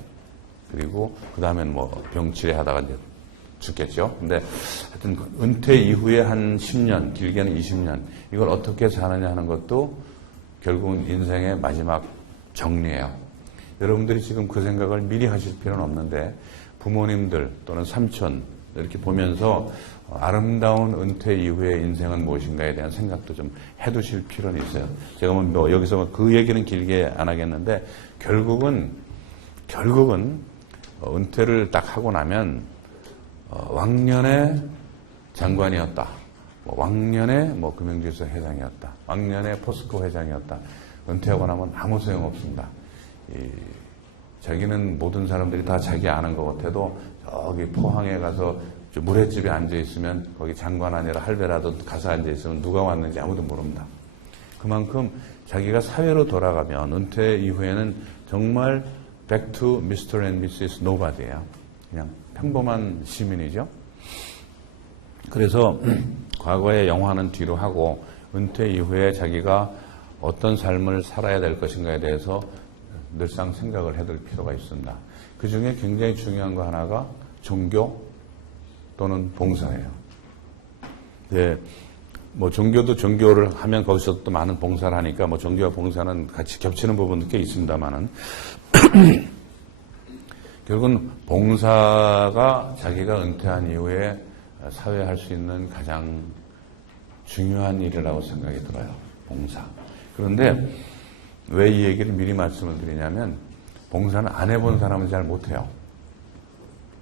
그리고 그 다음엔 뭐 병치레하다가 이제 죽겠죠. 근데 하여튼 은퇴 이후에 한 10년, 길게는 20년, 이걸 어떻게 사느냐 하는 것도 결국은 인생의 마지막 정리예요. 여러분들이 지금 그 생각을 미리 하실 필요는 없는데, 부모님들 또는 삼촌 이렇게 보면서 아름다운 은퇴 이후의 인생은 무엇인가에 대한 생각도 좀 해두실 필요는 있어요. 제가 뭐 여기서 그 얘기는 길게 안 하겠는데, 결국은 은퇴를 딱 하고 나면 왕년에 장관이었다, 왕년에 금융지수 회장이었다, 왕년에 포스코 회장이었다. 은퇴하고 나면 아무 소용 없습니다. 자기는 모든 사람들이 다 자기 아는 것 같아도 저기 포항에 가서 물회집에 앉아 있으면 거기 장관 아니라 할배라도 가서 앉아 있으면 누가 왔는지 아무도 모릅니다. 그만큼 자기가 사회로 돌아가면 은퇴 이후에는 정말 back to Mr. and Mrs. Nobody예요. 그냥 평범한 시민이죠. 그래서 과거의 영화는 뒤로 하고 은퇴 이후에 자기가 어떤 삶을 살아야 될 것인가에 대해서 늘상 생각을 해둘 필요가 있습니다. 그 중에 굉장히 중요한 거 하나가 종교 또는 봉사예요. 네, 뭐 종교도 종교를 하면 거기서 또 많은 봉사를 하니까 뭐 종교와 봉사는 같이 겹치는 부분도 꽤 있습니다만은 결국은 봉사가 자기가 은퇴한 이후에 사회에 할 수 있는 가장 중요한 일이라고 생각이 들어요. 봉사. 그런데 왜 이 얘기를 미리 말씀을 드리냐면, 봉사는 안 해본 사람은 잘 못해요.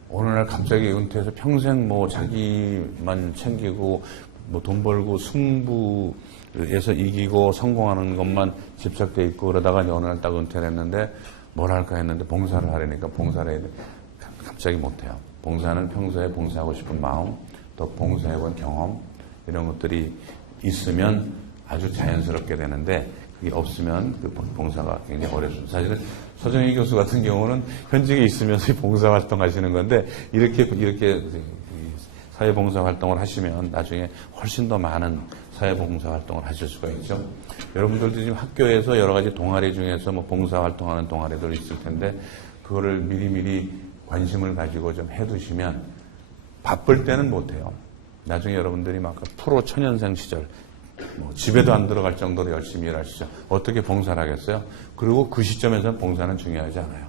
어느 날 갑자기 은퇴해서 평생 뭐 자기만 챙기고 뭐 돈 벌고 승부에서 이기고 성공하는 것만 집착돼 있고 그러다가 어느 날 딱 은퇴를 했는데 뭘 할까 했는데 봉사를 하려니까 봉사를 해야 돼. 갑자기 못해요. 봉사는 평소에 봉사하고 싶은 마음, 또 봉사해본 경험, 이런 것들이 있으면 아주 자연스럽게 되는데, 그게 없으면 그 봉사가 굉장히 어렵습니다. 사실은 서정희 교수 같은 경우는 현직에 있으면서 봉사활동 하시는 건데, 이렇게 사회봉사활동을 하시면 나중에 훨씬 더 많은 사회봉사활동을 하실 수가 있죠. 여러분들도 지금 학교에서 여러 가지 동아리 중에서 뭐 봉사활동하는 동아리들 있을 텐데, 그거를 미리미리 관심을 가지고 좀 해두시면 바쁠 때는 못해요. 나중에 여러분들이 막 프로 천연생 시절, 뭐 집에도 안 들어갈 정도로 열심히 일하시죠. 어떻게 봉사를 하겠어요? 그리고 그 시점에서는 봉사는 중요하지 않아요.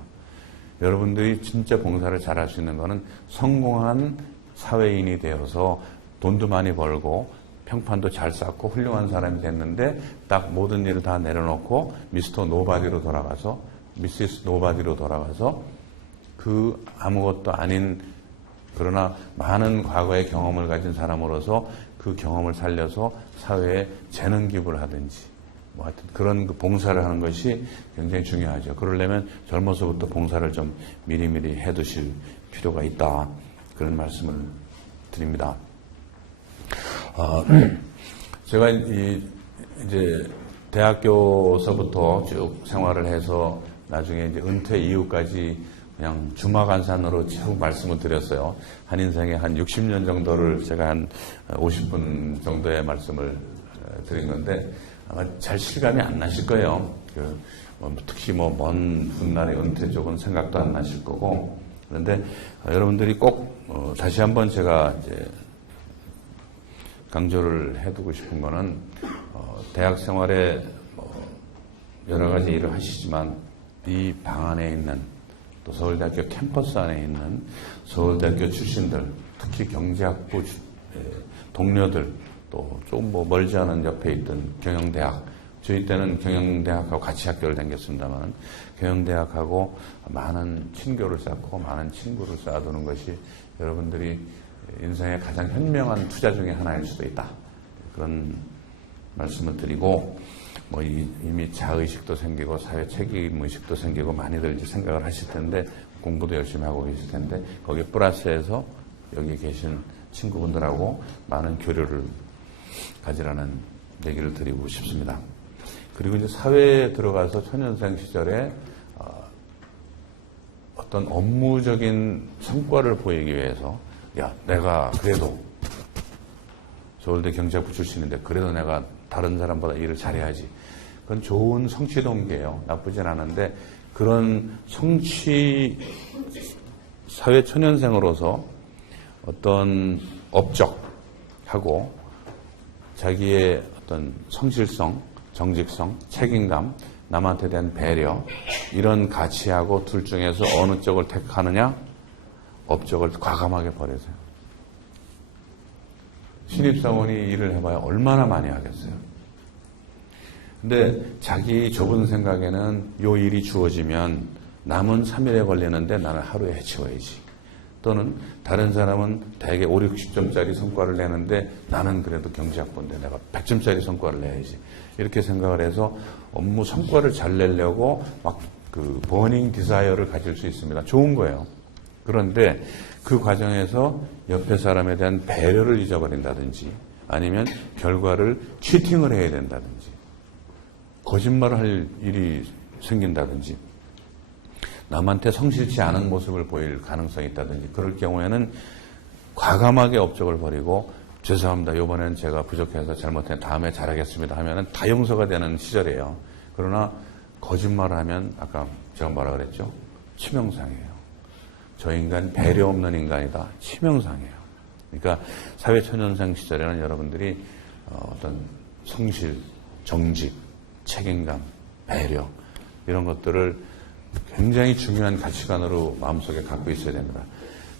여러분들이 진짜 봉사를 잘할 수 있는 거는 성공한 사회인이 되어서 돈도 많이 벌고 평판도 잘 쌓고 훌륭한 사람이 됐는데, 딱 모든 일을 다 내려놓고 미스터 노바디로 돌아가서, 미시스 노바디로 돌아가서 그 아무것도 아닌, 그러나 많은 과거의 경험을 가진 사람으로서 그 경험을 살려서 사회에 재능 기부를 하든지, 뭐 하여튼 그런 그 봉사를 하는 것이 굉장히 중요하죠. 그러려면 젊어서부터 봉사를 좀 미리미리 해두실 필요가 있다. 그런 말씀을 드립니다. 제가 이제 대학교서부터 쭉 생활을 해서 나중에 이제 은퇴 이후까지 그냥 주마간산으로 쭉 말씀을 드렸어요. 한 인생에 한 60년 정도를 제가 한 50분 정도의 말씀을 드린 건데, 아마 잘 실감이 안 나실 거예요. 특히 먼 훗날의 은퇴 쪽은 생각도 안 나실 거고. 그런데 여러분들이 꼭 다시 한번 제가 이제 강조를 해두고 싶은 거는, 대학 생활에 여러 가지 일을 하시지만 이 방 안에 있는, 또 서울대학교 캠퍼스 안에 있는 서울대학교 출신들, 특히 경제학부 동료들, 또 좀 멀지 않은 옆에 있던 경영대학, 저희 때는 경영대학하고 같이 학교를 다녔습니다만, 경영대학하고 많은 친교를 쌓고 많은 친구를 쌓아두는 것이 여러분들이 인생의 가장 현명한 투자 중에 하나일 수도 있다. 그런 말씀을 드리고, 뭐 이미 자의식도 생기고 사회 책임의식도 생기고 많이들 이제 생각을 하실 텐데 공부도 열심히 하고 계실 텐데 거기에 플러스해서 여기 계신 친구분들하고 많은 교류를 가지라는 얘기를 드리고 싶습니다. 그리고 이제 사회에 들어가서 초년생 시절에 어떤 업무적인 성과를 보이기 위해서 야, 내가 그래도 서울대 경제학부 출신인데 그래도 내가 다른 사람보다 일을 잘해야지. 그건 좋은 성취 동기예요. 나쁘진 않은데 그런 사회 초년생으로서 어떤 업적하고 자기의 어떤 성실성, 정직성, 책임감, 남한테 대한 배려 이런 가치하고 둘 중에서 어느 쪽을 택하느냐? 업적을 과감하게 버리세요. 신입사원이 일을 해봐야 얼마나 많이 하겠어요. 근데 자기 좁은 생각에는 요 일이 주어지면 남은 3일에 걸리는데 나는 하루에 해치워야지. 또는 다른 사람은 대개 5, 60점짜리 성과를 내는데 나는 그래도 경제학부인데 내가 100점짜리 성과를 내야지. 이렇게 생각을 해서 업무 성과를 잘 내려고 막 그 버닝 디자이어를 가질 수 있습니다. 좋은 거예요. 그런데 그 과정에서 옆에 사람에 대한 배려를 잊어버린다든지 아니면 결과를 치팅을 해야 된다든지 거짓말을 할 일이 생긴다든지 남한테 성실치 않은 모습을 보일 가능성이 있다든지 그럴 경우에는 과감하게 업적을 버리고 죄송합니다. 이번엔 제가 부족해서 잘못해 다음에 잘하겠습니다 하면은 다 용서가 되는 시절이에요. 그러나 거짓말을 하면 아까 제가 뭐라 그랬죠? 치명상이에요. 저 인간 배려 없는 인간이다. 치명상이에요. 그러니까 사회초년생 시절에는 여러분들이 어떤 성실, 정직, 책임감, 배려 이런 것들을 굉장히 중요한 가치관으로 마음속에 갖고 있어야 됩니다.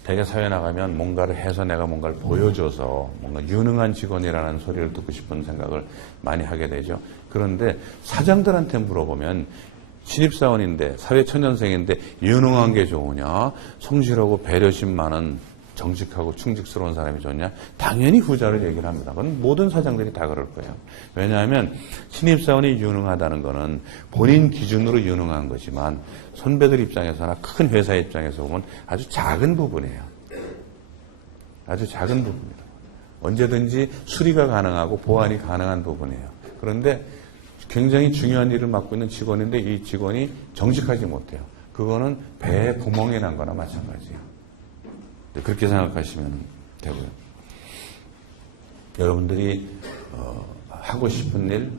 대개 사회 나가면 뭔가를 해서 내가 뭔가를 보여줘서 뭔가 유능한 직원이라는 소리를 듣고 싶은 생각을 많이 하게 되죠. 그런데 사장들한테 물어보면 신입사원인데 사회초년생인데 유능한 게 좋으냐 성실하고 배려심 많은 정직하고 충직스러운 사람이 좋냐? 당연히 후자를 얘기를 합니다. 그건 모든 사장들이 다 그럴 거예요. 왜냐하면 신입사원이 유능하다는 것은 본인 기준으로 유능한 거지만 선배들 입장에서나 큰 회사 입장에서 보면 아주 작은 부분이에요. 아주 작은 부분입니다. 언제든지 수리가 가능하고 보완이 가능한 부분이에요. 그런데 굉장히 중요한 일을 맡고 있는 직원인데 이 직원이 정직하지 못해요. 그거는 배에 구멍이 난 거나 마찬가지예요. 그렇게 생각하시면 되고요. 여러분들이 하고 싶은 일,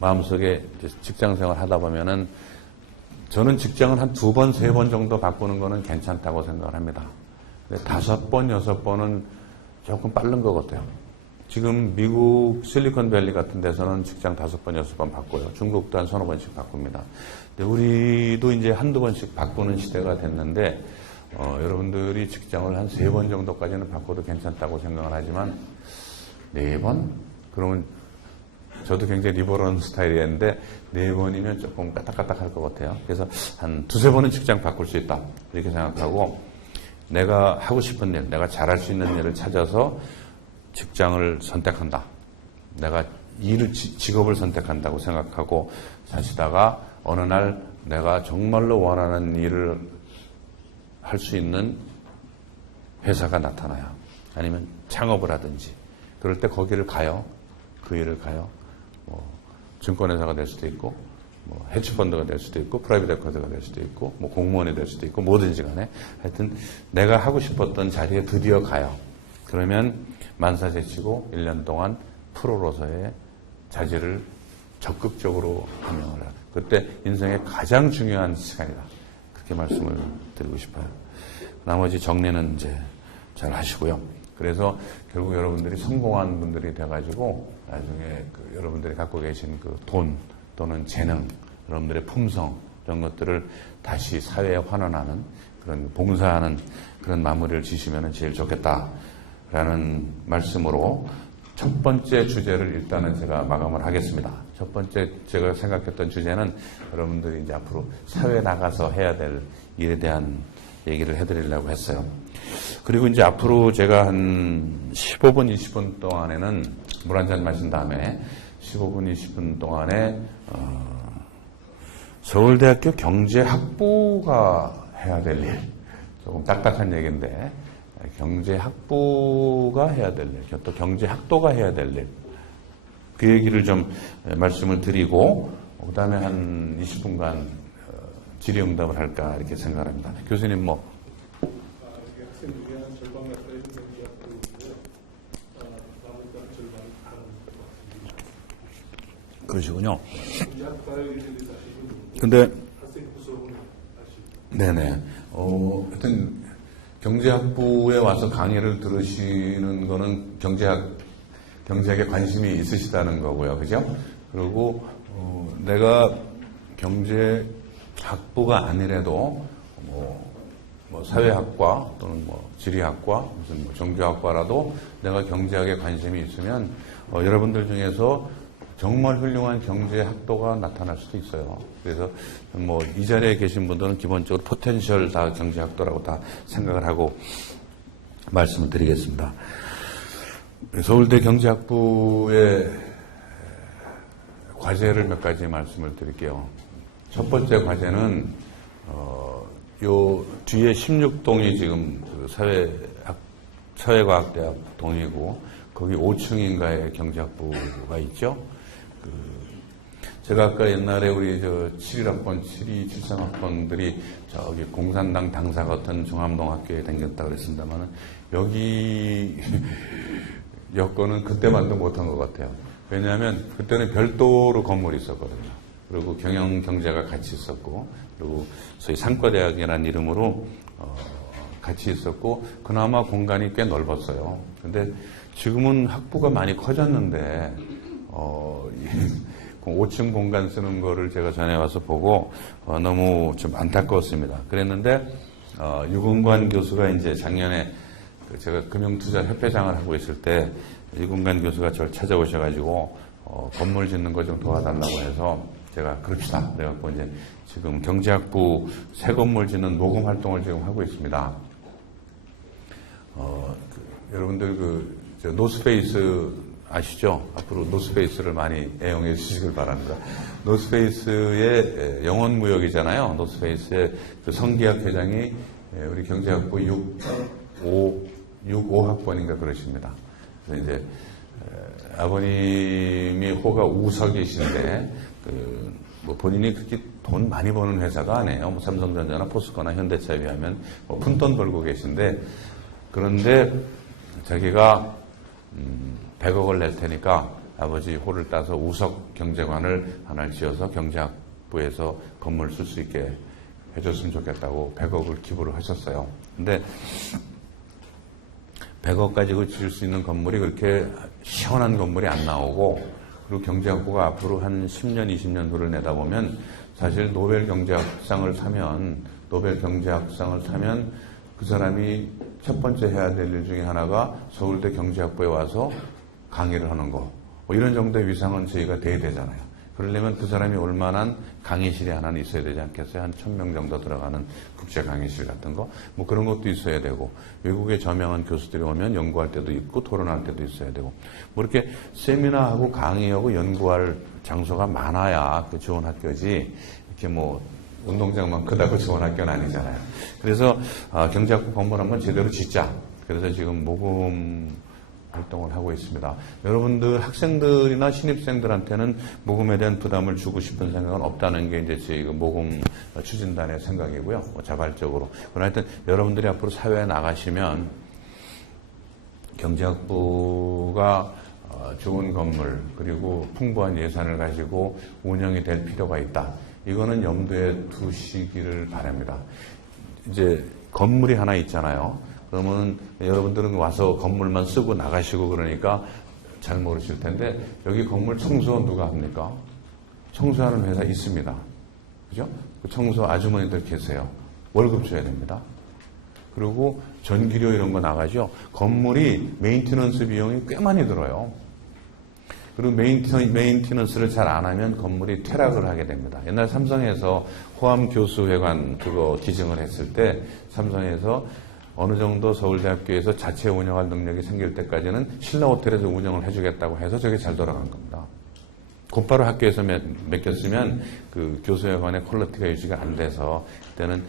마음속에 직장생활 하다 보면은 저는 직장을 한 2번, 3번 정도 바꾸는 거는 괜찮다고 생각을 합니다. 근데 5번, 6번은 조금 빠른 것 같아요. 지금 미국 실리콘밸리 같은 데서는 직장 5번, 6번 바꿔요. 중국도 한 1~2번씩 바꿉니다. 근데 우리도 이제 1~2번씩 바꾸는 시대가 됐는데 여러분들이 직장을 한 3번 정도까지는 바꿔도 괜찮다고 생각을 하지만 4번? 그러면 저도 굉장히 리버럴한 스타일이었는데 4번이면 조금 까딱까딱할 것 같아요. 그래서 한 2~3번은 직장 바꿀 수 있다 이렇게 생각하고 내가 하고 싶은 일, 내가 잘할 수 있는 일을 찾아서 직장을 선택한다. 내가 직업을 선택한다고 생각하고 사시다가 어느 날 내가 정말로 원하는 일을 할 수 있는 회사가 나타나요. 아니면 창업을 하든지. 그럴 때 거기를 가요. 그 일을 가요. 뭐 증권회사가 될 수도 있고, 뭐 해치펀드가 될 수도 있고, 프라이빗 에쿼드가 될 수도 있고, 뭐 공무원이 될 수도 있고, 뭐든지 간에 하여튼 내가 하고 싶었던 자리에 드디어 가요. 그러면 만사제치고 1년 동안 프로로서의 자질을 적극적으로 함양을 해요. 그때 인생의 가장 중요한 시간이다. 그렇게 말씀을 드리고 싶어요. 나머지 정리는 이제 잘 하시고요. 그래서 결국 여러분들이 성공한 분들이 돼가지고 나중에 여러분들이 갖고 계신 그 돈 또는 재능, 여러분들의 품성 이런 것들을 다시 사회에 환원하는 그런 봉사하는 그런 마무리를 지시면 제일 좋겠다라는 말씀으로 첫 번째 주제를 일단은 제가 마감을 하겠습니다. 첫 번째 제가 생각했던 주제는 여러분들이 이제 앞으로 사회에 나가서 해야 될 일에 대한 얘기를 해드리려고 했어요. 그리고 이제 앞으로 제가 한 15분, 20분 동안에는 물 한 잔 마신 다음에 15분, 20분 동안에 서울대학교 경제학부가 해야 될 일, 조금 딱딱한 얘기인데 경제학부가 해야 될 일, 또 경제학도가 해야 될 일, 그 얘기를 좀 말씀을 드리고 그 다음에 한 20분간 질의응답을 할까 이렇게 생각합니다. 교수님 뭐 학생들이 한 절반 가까이 경제학부고요. 나머지 절반이 다른 것 같습니다. 그러시군요. 경제학과에 일일이 사시는 분들, 근데 학생 구성을 하시고. 네네. 하여튼 경제학부에 와서 강의를 들으시는 거는 경제학에 관심이 있으시다는 거고요, 그죠? 그리고 내가 경제학부가 아니래도 뭐 사회학과 또는 뭐 지리학과 무슨 뭐 종교학과라도 내가 경제학에 관심이 있으면 여러분들 중에서 정말 훌륭한 경제학도가 나타날 수도 있어요. 그래서 뭐 이 자리에 계신 분들은 기본적으로 포텐셜 다 경제학도라고 다 생각을 하고 말씀을 드리겠습니다. 서울대 경제학부의 과제를 몇 가지 말씀을 드릴게요. 첫 번째 과제는 요 뒤에 16동이 지금 그 사회과학대학 동이고 거기 5층인가에 경제학부가 있죠. 제가 아까 옛날에 우리 71학번, 7273학번들이 저기 공산당 당사 같은 중암동학교에 다녔다고 그랬습니다만은 여기 여건은 그때만도 못한 것 같아요. 왜냐하면 그때는 별도로 건물이 있었거든요. 그리고 경영경제가 같이 있었고, 그리고 소위 상과대학이라는 이름으로 같이 있었고, 그나마 공간이 꽤 넓었어요. 근데 지금은 학부가 많이 커졌는데 5층 공간 쓰는 거를 제가 전에 와서 보고 너무 좀 안타까웠습니다. 그랬는데 유근관 교수가 이제 작년에 제가 금융투자협회장을 하고 있을 때 유근관 교수가 저를 찾아오셔가지고 건물 짓는 거 좀 도와달라고 해서 제가 그럽시다. 그래갖고 이제 지금 경제학부 새 건물 짓는 모금 활동을 지금 하고 있습니다. 여러분들 노스페이스 아시죠? 앞으로 노스페이스를 많이 애용해 주시길 바랍니다. 노스페이스의 영원무역이잖아요. 노스페이스의 그 성기학 회장이 우리 경제학부 65학번인가 그러십니다. 그래서 이제 아버님이 호가 우석이신데 뭐 본인이 그렇게 돈 많이 버는 회사가 아니에요. 뭐 삼성전자나 포스코나 현대차에 비하면 뭐 푼돈 벌고 계신데 그런데 자기가 100억을 낼 테니까 아버지 호를 따서 우석 경제관을 하나 지어서 경제학부에서 건물 쓸 수 있게 해줬으면 좋겠다고 100억을 기부를 하셨어요. 근데 100억 가지고 지을 수 있는 건물이 그렇게 시원한 건물이 안 나오고 그리고 경제학부가 앞으로 한 10년, 20년 후를 내다보면 사실 노벨 경제학상을 사면 그 사람이 첫 번째 해야 될 일 중에 하나가 서울대 경제학부에 와서 강의를 하는 거. 뭐 이런 정도의 위상은 저희가 돼야 되잖아요. 그러려면 그 사람이 올 만한 강의실이 하나는 있어야 되지 않겠어요? 한 1000명 정도 들어가는 국제 강의실 같은 거. 뭐 그런 것도 있어야 되고, 외국의 저명한 교수들이 오면 연구할 때도 있고, 토론할 때도 있어야 되고, 뭐 이렇게 세미나하고 강의하고 연구할 장소가 많아야 그 좋은 학교지, 이렇게 뭐, 운동장만 크다고 좋은 학교는 아니잖아요. 그래서, 경제학부 건물 한번 제대로 짓자. 그래서 지금 모금 활동을 하고 있습니다. 여러분들 학생들이나 신입생들한테는 모금에 대한 부담을 주고 싶은 생각은 없다는 게 이제 저희 모금 추진단의 생각이고요. 자발적으로. 그러나 하여튼 여러분들이 앞으로 사회에 나가시면 경제학부가 좋은 건물 그리고 풍부한 예산을 가지고 운영이 될 필요가 있다. 이거는 염두에 두시기를 바랍니다. 이제 건물이 하나 있잖아요. 그러면 여러분들은 와서 건물만 쓰고 나가시고 그러니까 잘 모르실 텐데 여기 건물 청소 누가 합니까? 청소하는 회사 있습니다. 그죠? 그 청소 아주머니들 계세요. 월급 줘야 됩니다. 그리고 전기료 이런 거 나가죠. 건물이 메인티넌스 비용이 꽤 많이 들어요. 그리고 메인티넌스를 잘 안 하면 건물이 퇴락을 하게 됩니다. 옛날 삼성에서 호암교수회관 그거 기증을 했을 때 삼성에서 어느 정도 서울대학교에서 자체 운영할 능력이 생길 때까지는 신라호텔에서 운영을 해주겠다고 해서 저게 잘 돌아간 겁니다. 곧바로 학교에서 맡겼으면 그 교수회 간의 퀄리티가 유지가 안 돼서 그때는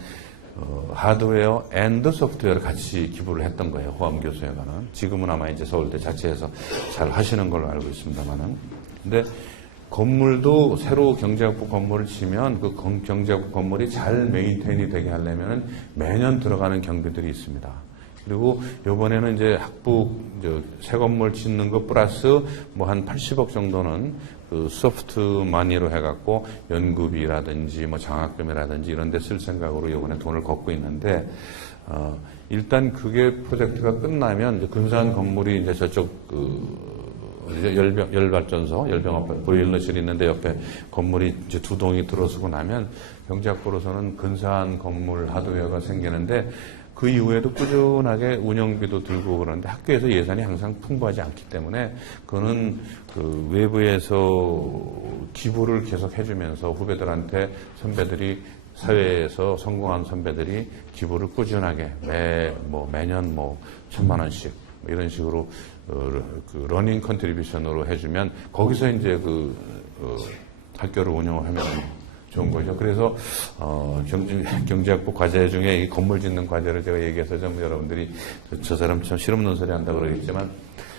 하드웨어 앤드 소프트웨어를 같이 기부를 했던 거예요. 호암교수회관은. 지금은 아마 이제 서울대 자체에서 잘 하시는 걸로 알고 있습니다만은. 근데 건물도 새로 경제학부 건물을 지면 그 경제학부 건물이 잘 메인테인이 되게 하려면 매년 들어가는 경비들이 있습니다. 그리고 요번에는 이제 학부 새 건물 짓는 것 플러스 뭐 한 80억 정도는 그 소프트 마니로 해갖고 연구비라든지 뭐 장학금이라든지 이런 데 쓸 생각으로 요번에 돈을 걷고 있는데, 일단 그게 프로젝트가 끝나면 이제 근사한 건물이 이제 저쪽 열발전소, 열병합 보일러실이 있는데 옆에 건물이 이제 두 동이 들어서고 나면 경제학부로서는 근사한 건물 하드웨어가 생기는데, 그 이후에도 꾸준하게 운영비도 들고 그러는데 학교에서 예산이 항상 풍부하지 않기 때문에 그거는 그 외부에서 기부를 계속 해주면서 후배들한테 선배들이 사회에서 성공한 선배들이 기부를 꾸준하게 매년 1,000만 원씩 이런 식으로 그 러닝 컨트리뷰션으로 해주면 거기서 이제 학교를 운영을 하면 좋은 거죠. 그래서 경제학부 과제 중에 이 건물 짓는 과제를 제가 얘기해서 좀 여러분들이 저 사람 참 실없는 소리 한다고 그러겠지만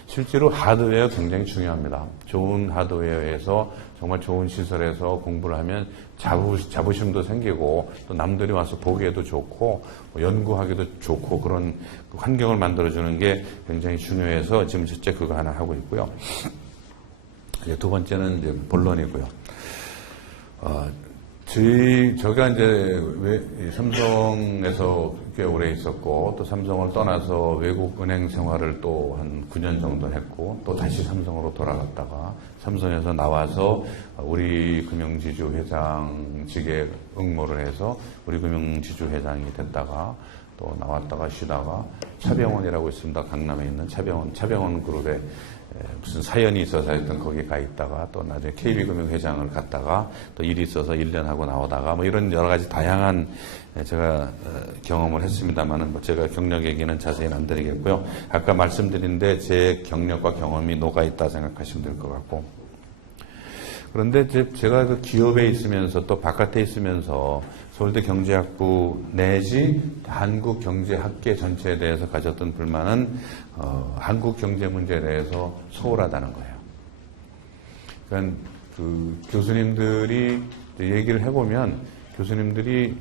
실제로 하드웨어 굉장히 중요합니다. 좋은 하드웨어에서 정말 좋은 시설에서 공부를 하면 자부심도 생기고 또 남들이 와서 보기에도 좋고 연구하기도 좋고 그런 환경을 만들어주는 게 굉장히 중요해서 지금 첫째 그거 하나 하고 있고요. 이제 두 번째는 이제 본론이고요. 제가 이제 삼성에서 꽤 오래 있었고, 또 삼성을 떠나서 외국 은행 생활을 또 한 9년 정도 했고, 또 다시 삼성으로 돌아갔다가, 삼성에서 나와서 우리금융지주 회장직에 응모를 해서 우리금융지주 회장이 됐다가, 또 나왔다가 쉬다가 차병원이라고 있습니다. 강남에 있는 차병원 그룹에 무슨 사연이 있어서 하여튼 거기 가 있다가 또 나중에 KB금융 회장을 갔다가 또 일이 있어서 1년 하고 나오다가 뭐 이런 여러 가지 다양한 제가 경험을 했습니다만은 뭐 제가 경력 얘기는 자세히는 안 드리겠고요. 아까 말씀드린 데 제 경력과 경험이 녹아 있다 생각하시면 될 것 같고. 그런데 제가 그 기업에 있으면서 또 바깥에 있으면서 서울대 경제학부 내지 한국경제학계 전체에 대해서 가졌던 불만은 한국 경제 문제에 대해서 소홀하다는 거예요. 그러니까 그 교수님들이 얘기를 해보면 교수님들이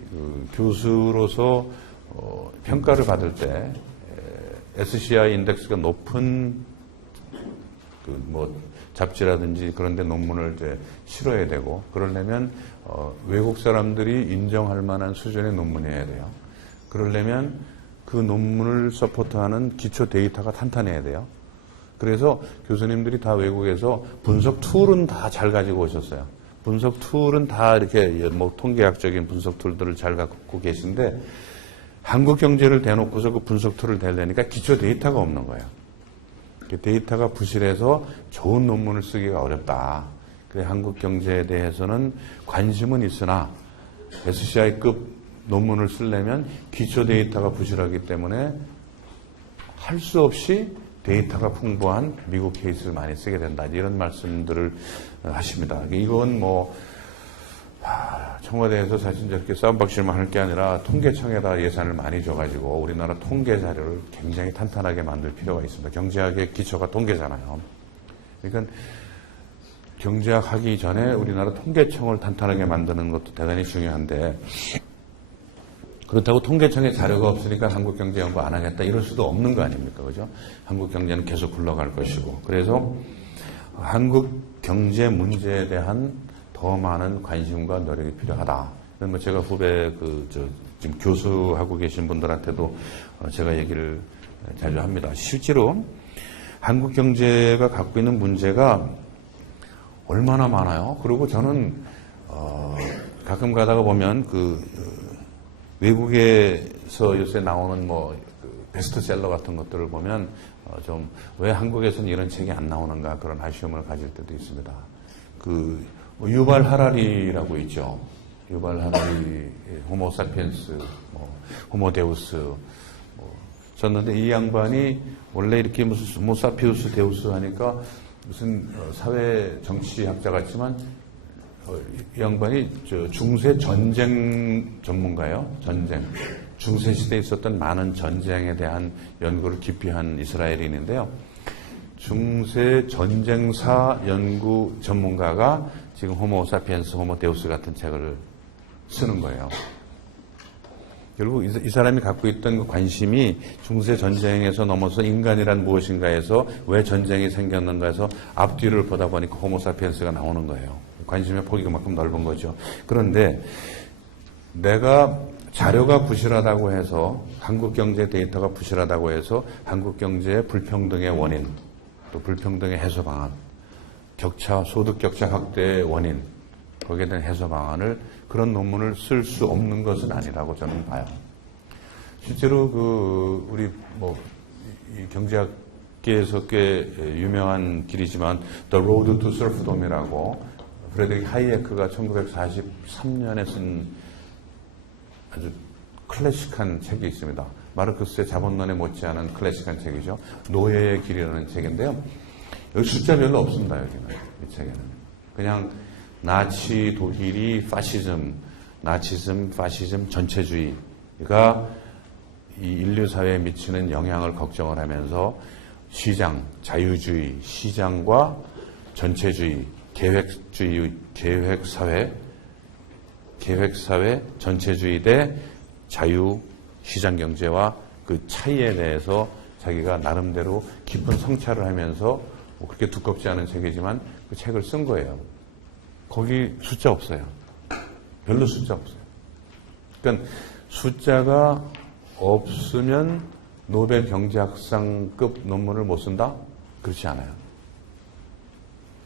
교수로서 평가를 받을 때 SCI 인덱스가 높은 잡지라든지 그런 데 논문을 이제 실어야 되고, 그러려면 외국 사람들이 인정할 만한 수준의 논문이어야 돼요. 그러려면 그 논문을 서포트하는 기초 데이터가 탄탄해야 돼요. 그래서 교수님들이 다 외국에서 분석 툴은 다 잘 가지고 오셨어요. 분석 툴은 다 이렇게 통계학적인 분석 툴들을 잘 갖고 계신데, 한국 경제를 대놓고서 그 분석 툴을 대려니까 기초 데이터가 없는 거예요. 데이터가 부실해서 좋은 논문을 쓰기가 어렵다. 그래 한국 경제에 대해서는 관심은 있으나 SCI급 논문을 쓰려면 기초 데이터가 부실하기 때문에 할 수 없이 데이터가 풍부한 미국 케이스를 많이 쓰게 된다. 이런 말씀들을 하십니다. 이건 청와대에서 사실 저렇게 싸움박질만 할 게 아니라 통계청에다 예산을 많이 줘가지고 우리나라 통계 자료를 굉장히 탄탄하게 만들 필요가 있습니다. 경제학의 기초가 통계잖아요. 그러니까 경제학 하기 전에 우리나라 통계청을 탄탄하게 만드는 것도 대단히 중요한데, 그렇다고 통계청에 자료가 없으니까 한국경제 연구 안 하겠다 이럴 수도 없는 거 아닙니까? 그죠? 한국경제는 계속 굴러갈 것이고. 그래서 한국경제 문제에 대한 더 많은 관심과 노력이 필요하다. 제가 후배 지금 교수하고 계신 분들한테도 제가 얘기를 자주 합니다. 실제로 한국 경제가 갖고 있는 문제가 얼마나 많아요. 그리고 저는 가끔 가다가 보면 외국에서 요새 나오는 베스트셀러 같은 것들을 보면 좀 왜 한국에서는 이런 책이 안 나오는가 그런 아쉬움을 가질 때도 있습니다. 유발 하라리라고 있죠. 유발 하라리, 호모 사피엔스, 호모 데우스, 썼는데 이 양반이 원래 이렇게 무슨 호모 사피우스 데우스 하니까 무슨 사회 정치학자 같지만 이 양반이 중세 전쟁 전문가예요. 전쟁. 중세 시대에 있었던 많은 전쟁에 대한 연구를 깊이 한 이스라엘인인데요. 중세 전쟁사 연구 전문가가 지금 호모 사피엔스, 호모 데우스 같은 책을 쓰는 거예요. 결국 이 사람이 갖고 있던 그 관심이 중세 전쟁에서 넘어서 인간이란 무엇인가에서 왜 전쟁이 생겼는가 해서 앞뒤를 보다 보니까 호모 사피엔스가 나오는 거예요. 관심의 폭이 그만큼 넓은 거죠. 그런데 내가 자료가 부실하다고 해서 한국 경제 데이터가 부실하다고 해서 한국 경제의 불평등의 원인, 또 불평등의 해소 방안, 격차, 소득 격차 확대의 원인, 거기에 대한 해소 방안을 그런 논문을 쓸 수 없는 것은 아니라고 저는 봐요. 실제로 우리 이 경제학계에서 꽤 유명한 길이지만 The Road to Serfdom이라고 프레드릭 하이에크가 1943년에 쓴 아주 클래식한 책이 있습니다. 마르크스의 자본론에 못지않은 클래식한 책이죠. 노예의 길이라는 책인데요. 여기 숫자 별로 없습니다. 여기는 이 책에는 그냥 나치 독일이 나치즘, 파시즘, 전체주의가 이 인류 사회에 미치는 영향을 걱정을 하면서 시장, 자유주의, 시장과 전체주의, 계획사회, 전체주의 대 자유, 시장경제와 그 차이에 대해서 자기가 나름대로 깊은 성찰을 하면서 그렇게 두껍지 않은 책이지만 그 책을 쓴 거예요. 거기 숫자 없어요. 별로 숫자 없어요. 그러니까 숫자가 없으면 노벨 경제학상급 논문을 못 쓴다? 그렇지 않아요.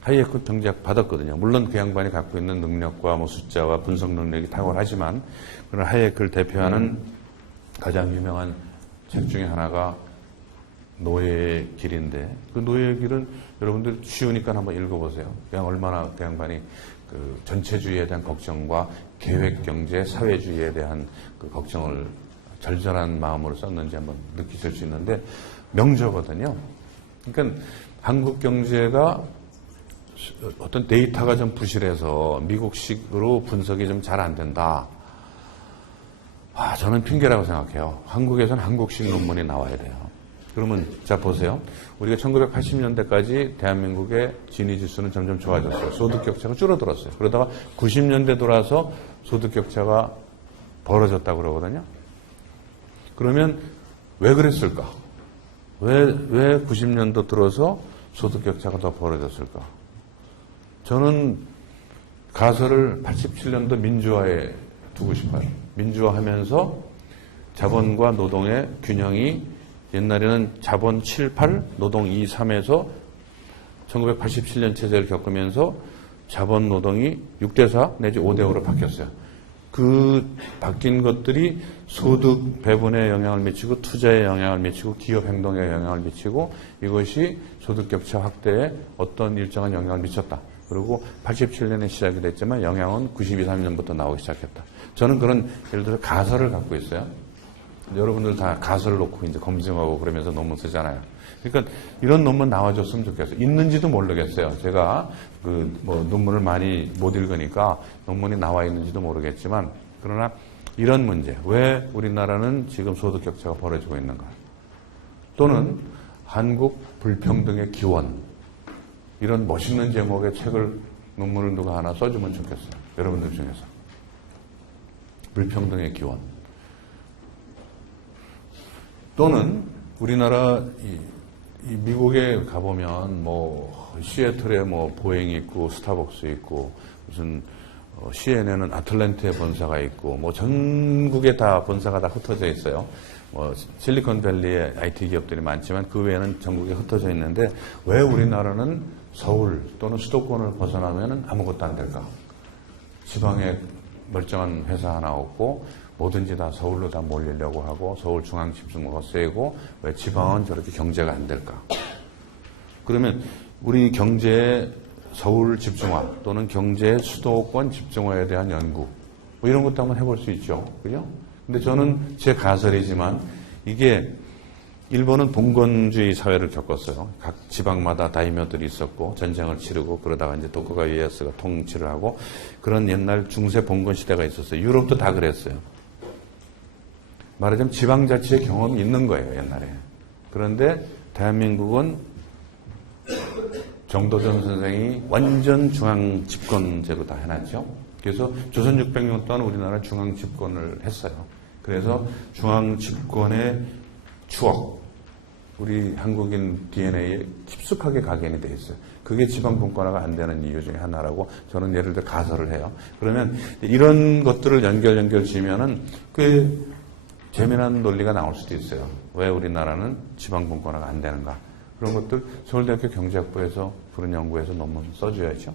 하이에크 경제학 받았거든요. 물론 그 양반이 갖고 있는 능력과 숫자와 분석 능력이 탁월하지만 그런 하이에크를 대표하는 가장 유명한 책 중에 하나가 노예의 길인데 그 노예의 길은 여러분들 쉬우니까 한번 읽어보세요. 그냥 얼마나 그 양반이 그 전체주의에 대한 걱정과 계획경제, 사회주의에 대한 그 걱정을 절절한 마음으로 썼는지 한번 느끼실 수 있는데 명저거든요. 그러니까 한국 경제가 어떤 데이터가 좀 부실해서 미국식으로 분석이 좀 잘 안 된다. 저는 핑계라고 생각해요. 한국에서는 한국식 논문이 나와야 돼요. 그러면 자 보세요. 우리가 1980년대까지 대한민국의 지니지수는 점점 좋아졌어요. 소득 격차가 줄어들었어요. 그러다가 90년대 돌아서 소득 격차가 벌어졌다고 그러거든요. 그러면 왜 그랬을까? 왜 90년도 들어서 소득 격차가 더 벌어졌을까? 저는 가설을 87년도 민주화에 두고 싶어요. 민주화하면서 자본과 노동의 균형이 옛날에는 자본 7, 8, 노동 2, 3에서 1987년 체제를 겪으면서 자본 노동이 6대4 내지 5대5로 바뀌었어요. 그 바뀐 것들이 소득 배분에 영향을 미치고 투자에 영향을 미치고 기업 행동에 영향을 미치고 이것이 소득 격차 확대에 어떤 일정한 영향을 미쳤다. 그리고 87년에 시작이 됐지만 영향은 92, 3년부터 나오기 시작했다. 저는 그런 예를 들어 가설을 갖고 있어요. 여러분들 다 가설을 놓고 이제 검증하고 그러면서 논문 쓰잖아요. 그러니까 이런 논문 나와줬으면 좋겠어요. 있는지도 모르겠어요. 제가 논문을 많이 못 읽으니까 논문이 나와 있는지도 모르겠지만 그러나 이런 문제, 왜 우리나라는 지금 소득 격차가 벌어지고 있는가? 또는 한국 불평등의 기원, 이런 멋있는 제목의 논문을 누가 하나 써주면 좋겠어요. 여러분들 중에서. 불평등의 기원. 또는 우리나라 이 미국에 가보면 시애틀에 보잉이 있고 스타벅스 있고 무슨 CNN은 아틀랜타에 본사가 있고 전국에 다 본사가 다 흩어져 있어요. 실리콘밸리에 IT 기업들이 많지만 그 외에는 전국에 흩어져 있는데 왜 우리나라는 서울 또는 수도권을 벗어나면 아무것도 안 될까? 지방에 멀쩡한 회사 하나 없고 뭐든지 다 서울로 다 몰리려고 하고 서울 중앙 집중호가 세고 왜 지방은 저렇게 경제가 안 될까? 그러면 우리 경제의 서울 집중화 또는 경제의 수도권 집중화에 대한 연구 이런 것도 한번 해볼 수 있죠. 그죠? 근데 저는 제 가설이지만 이게 일본은 봉건주의 사회를 겪었어요. 각 지방마다 다이묘들이 있었고 전쟁을 치르고 그러다가 이제 도쿠가와 이에야스가 통치를 하고 그런 옛날 중세 봉건 시대가 있었어요. 유럽도 다 그랬어요. 말하자면 지방자치의 경험이 있는 거예요, 옛날에. 그런데 대한민국은 정도전 선생이 완전 중앙 집권제로 다 해놨죠. 그래서 조선 600년 동안 우리나라 중앙 집권을 했어요. 그래서 중앙 집권의 추억, 우리 한국인 DNA에 깊숙하게 각인이 돼 있어요. 그게 지방 분권화가 안 되는 이유 중에 하나라고 저는 예를 들어 가설을 해요. 그러면 이런 것들을 연결 지으면은 꽤 재미난 논리가 나올 수도 있어요. 왜 우리나라는 지방 분권화가 안 되는가? 그런 것들 서울대학교 경제학부에서 그런 연구에서 논문 써줘야죠.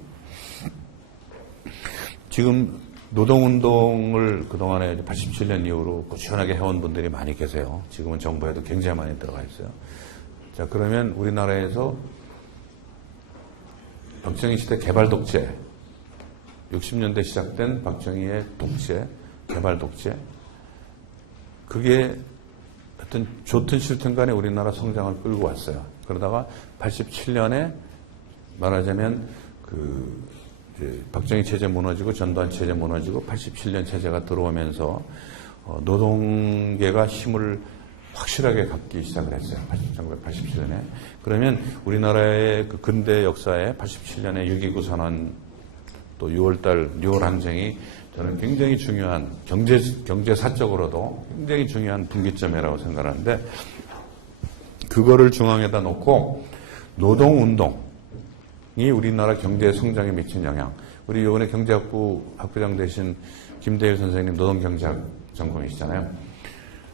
지금 노동운동을 그동안에 87년 이후로 꾸준하게 해온 분들이 많이 계세요. 지금은 정부에도 굉장히 많이 들어가 있어요. 자, 그러면 우리나라에서 박정희 시대 개발 독재, 60년대 시작된 박정희의 독재, 개발 독재, 그게 하여튼 좋든 싫든 간에 우리나라 성장을 끌고 왔어요. 그러다가 87년에 말하자면 박정희 체제 무너지고 전두환 체제 무너지고 87년 체제가 들어오면서 노동계가 힘을 확실하게 갖기 시작을 했어요. 1987년에. 그러면 우리나라의 그 근대 역사에 87년에 6.29 선언 또 6월달 6월 항쟁이 저는 굉장히 중요한 경제사적으로도 굉장히 중요한 분기점이라고 생각하는데 그거를 중앙에다 놓고 노동운동이 우리나라 경제 성장에 미친 영향. 우리 이번에 경제학부 학부장 되신 김대일 선생님 노동경제학 전공이시잖아요.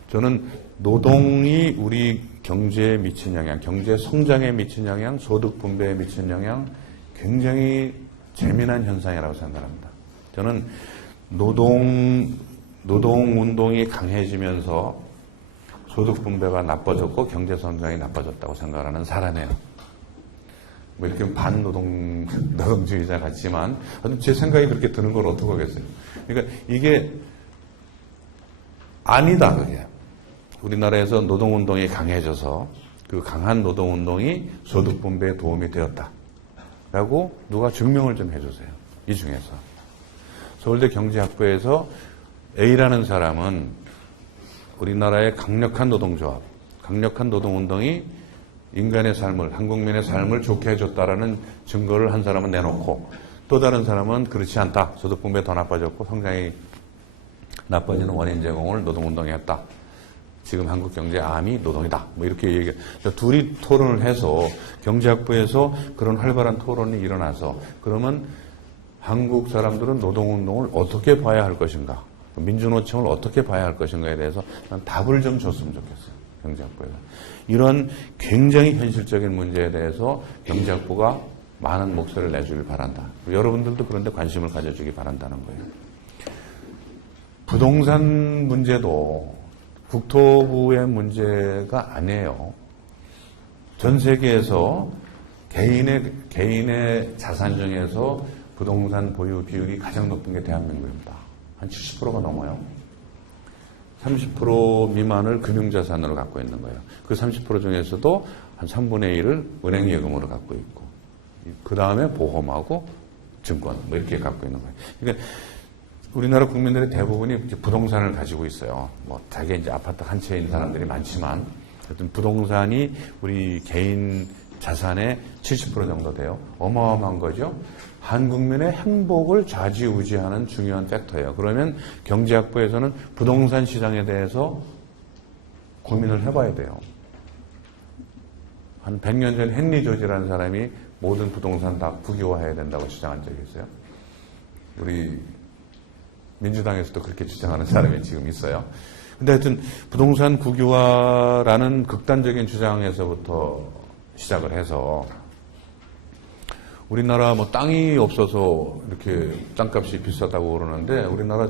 저는 노동이 우리 경제에 미친 영향, 경제 성장에 미친 영향, 소득 분배에 미친 영향 굉장히 재미난 현상이라고 생각합니다. 저는 노동운동이 강해지면서 소득 분배가 나빠졌고 경제 성장이 나빠졌다고 생각하는 사람이에요. 뭐 이렇게 반노동주의자 같지만 제 생각이 그렇게 드는 걸 어떻게 하겠어요. 그러니까 이게 아니다, 그게. 우리나라에서 노동운동이 강해져서 그 강한 노동운동이 소득 분배에 도움이 되었다. 라고 누가 증명을 좀 해주세요. 이 중에서. 서울대 경제학부에서 A라는 사람은 우리나라의 강력한 노동조합, 강력한 노동운동이 인간의 삶을, 한국민의 삶을 좋게 해줬다라는 증거를 한 사람은 내놓고 또 다른 사람은 그렇지 않다. 소득 분배 더 나빠졌고 성장이 나빠지는 원인 제공을 노동운동이 했다. 지금 한국 경제의 암이 노동이다. 뭐 이렇게 얘기해. 둘이 토론을 해서 경제학부에서 그런 활발한 토론이 일어나서 그러면 한국 사람들은 노동운동을 어떻게 봐야 할 것인가? 민주노총을 어떻게 봐야 할 것인가에 대해서 난 답을 좀 줬으면 좋겠어요. 경제학부에서. 이런 굉장히 현실적인 문제에 대해서 경제학부가 많은 목소리를 내주길 바란다. 여러분들도 그런데 관심을 가져주기 바란다는 거예요. 부동산 문제도 국토부의 문제가 아니에요. 전 세계에서 개인의 자산 중에서 부동산 보유 비율이 가장 높은 게 대한민국입니다. 한 70%가 넘어요. 30% 미만을 금융자산으로 갖고 있는 거예요. 그 30% 중에서도 한 3분의 1을 은행 예금으로 갖고 있고, 그 다음에 보험하고 증권, 뭐 이렇게 갖고 있는 거예요. 그러니까 우리나라 국민들의 대부분이 이제 부동산을 가지고 있어요. 뭐, 자기 이제 아파트 한 채인 사람들이 많지만, 하여튼 부동산이 우리 개인 자산의 70% 정도 돼요. 어마어마한 거죠. 한국민의 행복을 좌지우지하는 중요한 팩터예요. 그러면 경제학부에서는 부동산 시장에 대해서 고민을 해봐야 돼요. 한 100년 전 헨리 조지라는 사람이 모든 부동산 다 국유화해야 된다고 주장한 적이 있어요. 우리 민주당에서도 그렇게 주장하는 사람이 지금 있어요. 근데 하여튼 부동산 국유화라는 극단적인 주장에서부터 시작을 해서 우리나라 뭐 땅이 없어서 이렇게 땅값이 비싸다고 그러는데 우리나라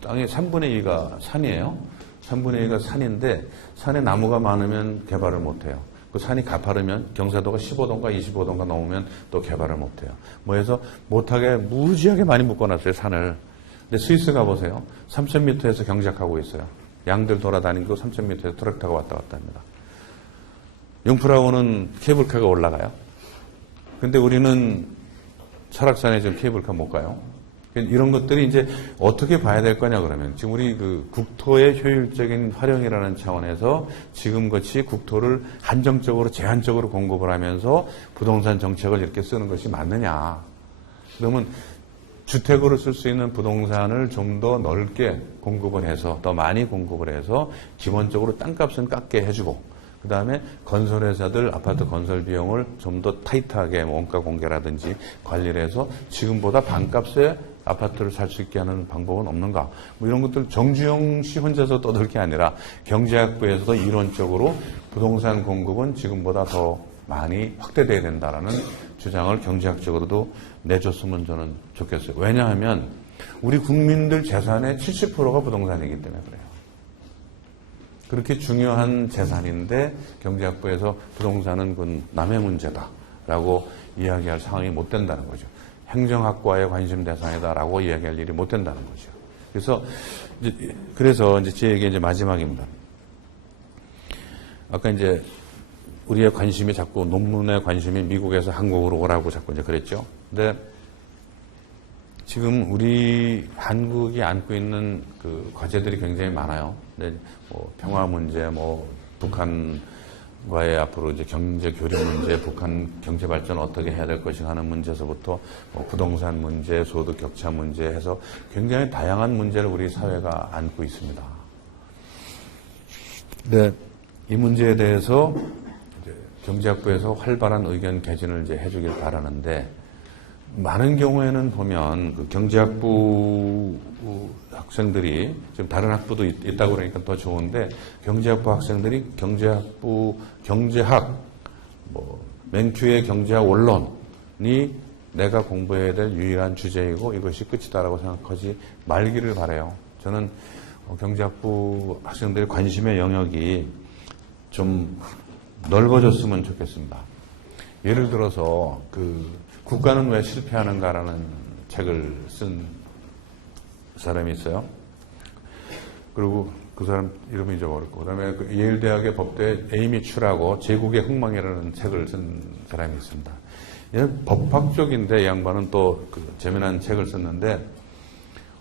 땅의 3분의 2가 산이에요. 3분의 2가 산인데 산에 나무가 많으면 개발을 못해요. 그 산이 가파르면 경사도가 15도인가 25도인가 넘으면 또 개발을 못해요. 뭐 해서 못하게 무지하게 많이 묶어놨어요, 산을. 근데 스위스 가보세요. 3,000m에서 경작하고 있어요. 양들 돌아다니고 3,000m에서 트럭 타고 왔다 갔다 합니다. 영프라고는 케이블카가 올라가요. 근데 우리는 설악산에 지금 케이블카 못 가요. 이런 것들이 이제 어떻게 봐야 될 거냐 그러면 지금 우리 그 국토의 효율적인 활용이라는 차원에서 지금같이 국토를 한정적으로 제한적으로 공급을 하면서 부동산 정책을 이렇게 쓰는 것이 맞느냐. 그러면 주택으로 쓸 수 있는 부동산을 좀 더 넓게 공급을 해서 더 많이 공급을 해서 기본적으로 땅값은 깎게 해주고 그 다음에 건설회사들 아파트 건설 비용을 좀 더 타이트하게 원가 공개라든지 관리를 해서 지금보다 반값에 아파트를 살 수 있게 하는 방법은 없는가? 뭐 이런 것들 정주영 씨 혼자서 떠들 게 아니라 경제학부에서도 이론적으로 부동산 공급은 지금보다 더 많이 확대돼야 된다라는 주장을 경제학적으로도 내줬으면 저는 좋겠어요. 왜냐하면 우리 국민들 재산의 70%가 부동산이기 때문에 그래요. 그렇게 중요한 재산인데 경제학부에서 부동산은 그 남의 문제다라고 이야기할 상황이 못 된다는 거죠. 행정학과의 관심 대상이다라고 이야기할 일이 못 된다는 거죠. 그래서 이제 제 얘기 이제 마지막입니다. 아까 이제 우리의 관심이 자꾸 논문의 관심이 미국에서 한국으로 오라고 자꾸 이제 그랬죠. 근데 지금 우리 한국이 안고 있는 그 과제들이 굉장히 많아요. 근데 뭐 평화 문제, 뭐 북한과의 앞으로 이제 경제 교류 문제, 북한 경제 발전 어떻게 해야 될 것인가 하는 문제에서부터 뭐 부동산 문제, 소득 격차 문제 해서 굉장히 다양한 문제를 우리 사회가 안고 있습니다. 근데 이 문제에 대해서 이제 경제학부에서 활발한 의견 개진을 이제 해주길 바라는데. 많은 경우에는 보면 그 경제학부 학생들이 지금 다른 학부도 있다고 그러니까 더 좋은데 경제학부 학생들이 경제학부 경제학 뭐 맹추의 경제학 원론이 내가 공부해야 될 유일한 주제이고 이것이 끝이다라고 생각하지 말기를 바라요. 저는 경제학부 학생들의 관심의 영역이 좀 넓어졌으면 좋겠습니다. 예를 들어서 국가는 왜 실패하는가라는 책을 쓴 사람이 있어요. 그리고 그 사람 이름이 잊어버렸고, 그 다음에 예일대학의 법대 에이미 추라고 제국의 흥망이라는 책을 쓴 사람이 있습니다. 얘는 법학 쪽인데 이 양반은 또 재미난 책을 썼는데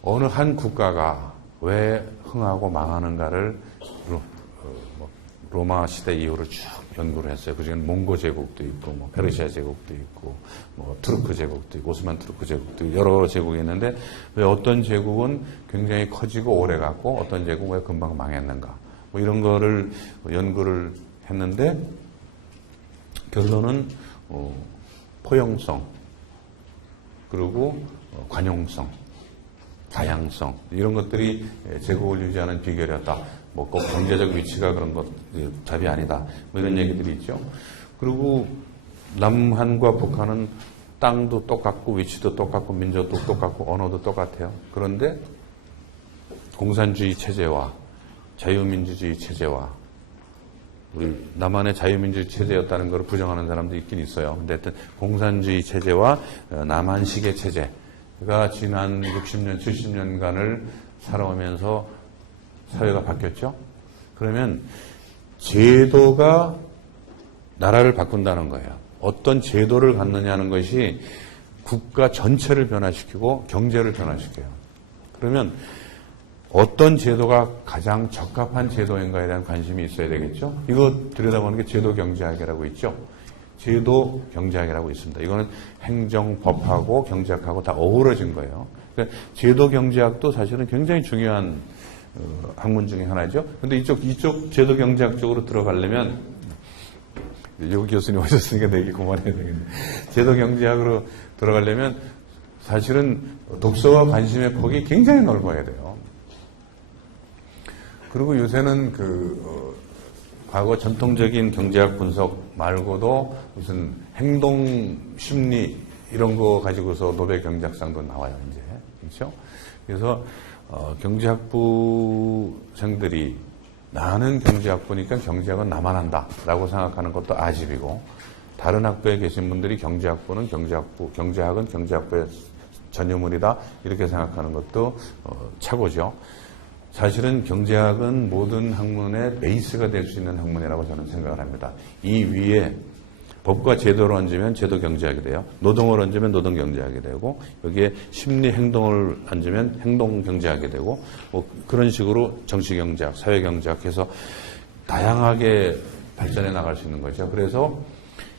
어느 한 국가가 왜 흥하고 망하는가를 로마 시대 이후로 쭉 연구를 했어요. 그 중에 몽고 제국도 있고, 뭐 페르시아 제국도 있고, 뭐 투르크 제국도 있고, 오스만 투르크 제국도 있고, 여러 제국이 있는데 왜 어떤 제국은 굉장히 커지고 오래 갔고, 어떤 제국은 왜 금방 망했는가? 뭐 이런 거를 연구를 했는데 결론은 포용성, 그리고 관용성, 다양성 이런 것들이 제국을 유지하는 비결이었다. 뭐 꼭 경제적 위치가 그런 것 답이 아니다. 뭐 이런 얘기들이 있죠. 그리고 남한과 북한은 땅도 똑같고 위치도 똑같고 민족도 똑같고 언어도 똑같아요. 그런데 공산주의 체제와 자유민주주의 체제와 우리 남한의 자유민주주의 체제였다는 걸 부정하는 사람도 있긴 있어요. 근데 하여튼 공산주의 체제와 남한식의 체제가 지난 60년, 70년간을 살아오면서 사회가 바뀌었죠. 그러면 제도가 나라를 바꾼다는 거예요. 어떤 제도를 갖느냐는 것이 국가 전체를 변화시키고 경제를 변화시켜요. 그러면 어떤 제도가 가장 적합한 제도인가에 대한 관심이 있어야 되겠죠. 이거 들여다보는 게 제도 경제학이라고 있죠. 제도 경제학이라고 있습니다. 이거는 행정법하고 경제학하고 다 어우러진 거예요. 그러니까 제도 경제학도 사실은 굉장히 중요한 학문 중에 하나죠. 근데 이쪽 제도 경제학 쪽으로 들어가려면 여기 교수님 오셨으니까 내 얘기 그만해야 되겠네. 제도 경제학으로 들어가려면 사실은 독서와 관심의 폭이 굉장히 넓어야 돼요. 그리고 요새는 과거 전통적인 경제학 분석 말고도 무슨 행동 심리 이런 거 가지고서 노벨 경제학상도 나와요, 이제. 그렇죠? 그래서 경제학부생들이 나는 경제학부니까 경제학은 나만 한다라고 생각하는 것도 아집이고, 다른 학부에 계신 분들이 경제학은 경제학부의 전유물이다 이렇게 생각하는 것도 착오죠. 사실은 경제학은 모든 학문의 베이스가 될 수 있는 학문이라고 저는 생각을 합니다. 이 위에 법과 제도를 얹으면 제도 경제학이 돼요. 노동을 얹으면 노동 경제학이 되고, 여기에 심리 행동을 얹으면 행동 경제학이 되고, 뭐 그런 식으로 정치 경제학, 사회 경제학 해서 다양하게 발전해 나갈 수 있는 거죠. 그래서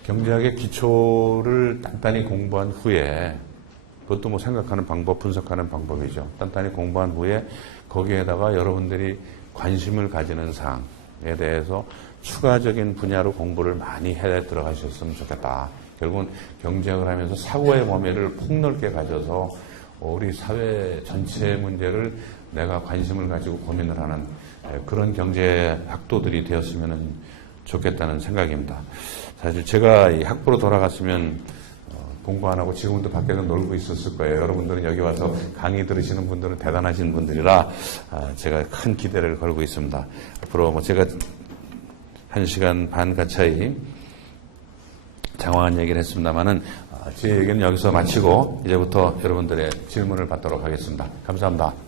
경제학의 기초를 단단히 공부한 후에, 그것도 뭐 생각하는 방법, 분석하는 방법이죠. 단단히 공부한 후에 거기에다가 여러분들이 관심을 가지는 사항에 대해서 추가적인 분야로 공부를 많이 해 들어가셨으면 좋겠다. 결국은 경제학을 하면서 사고의 범위를 폭넓게 가져서 우리 사회 전체의 문제를 내가 관심을 가지고 고민을 하는 그런 경제학도들이 되었으면 좋겠다는 생각입니다. 사실 제가 이 학부로 돌아갔으면 공부 안 하고 지금도 밖에서 놀고 있었을 거예요. 여러분들은 여기 와서 강의 들으시는 분들은 대단하신 분들이라 제가 큰 기대를 걸고 있습니다. 앞으로 뭐 제가 1시간 반 가까이 장황한 얘기를 했습니다만은 제 얘기는 여기서 마치고 이제부터 여러분들의 질문을 받도록 하겠습니다. 감사합니다.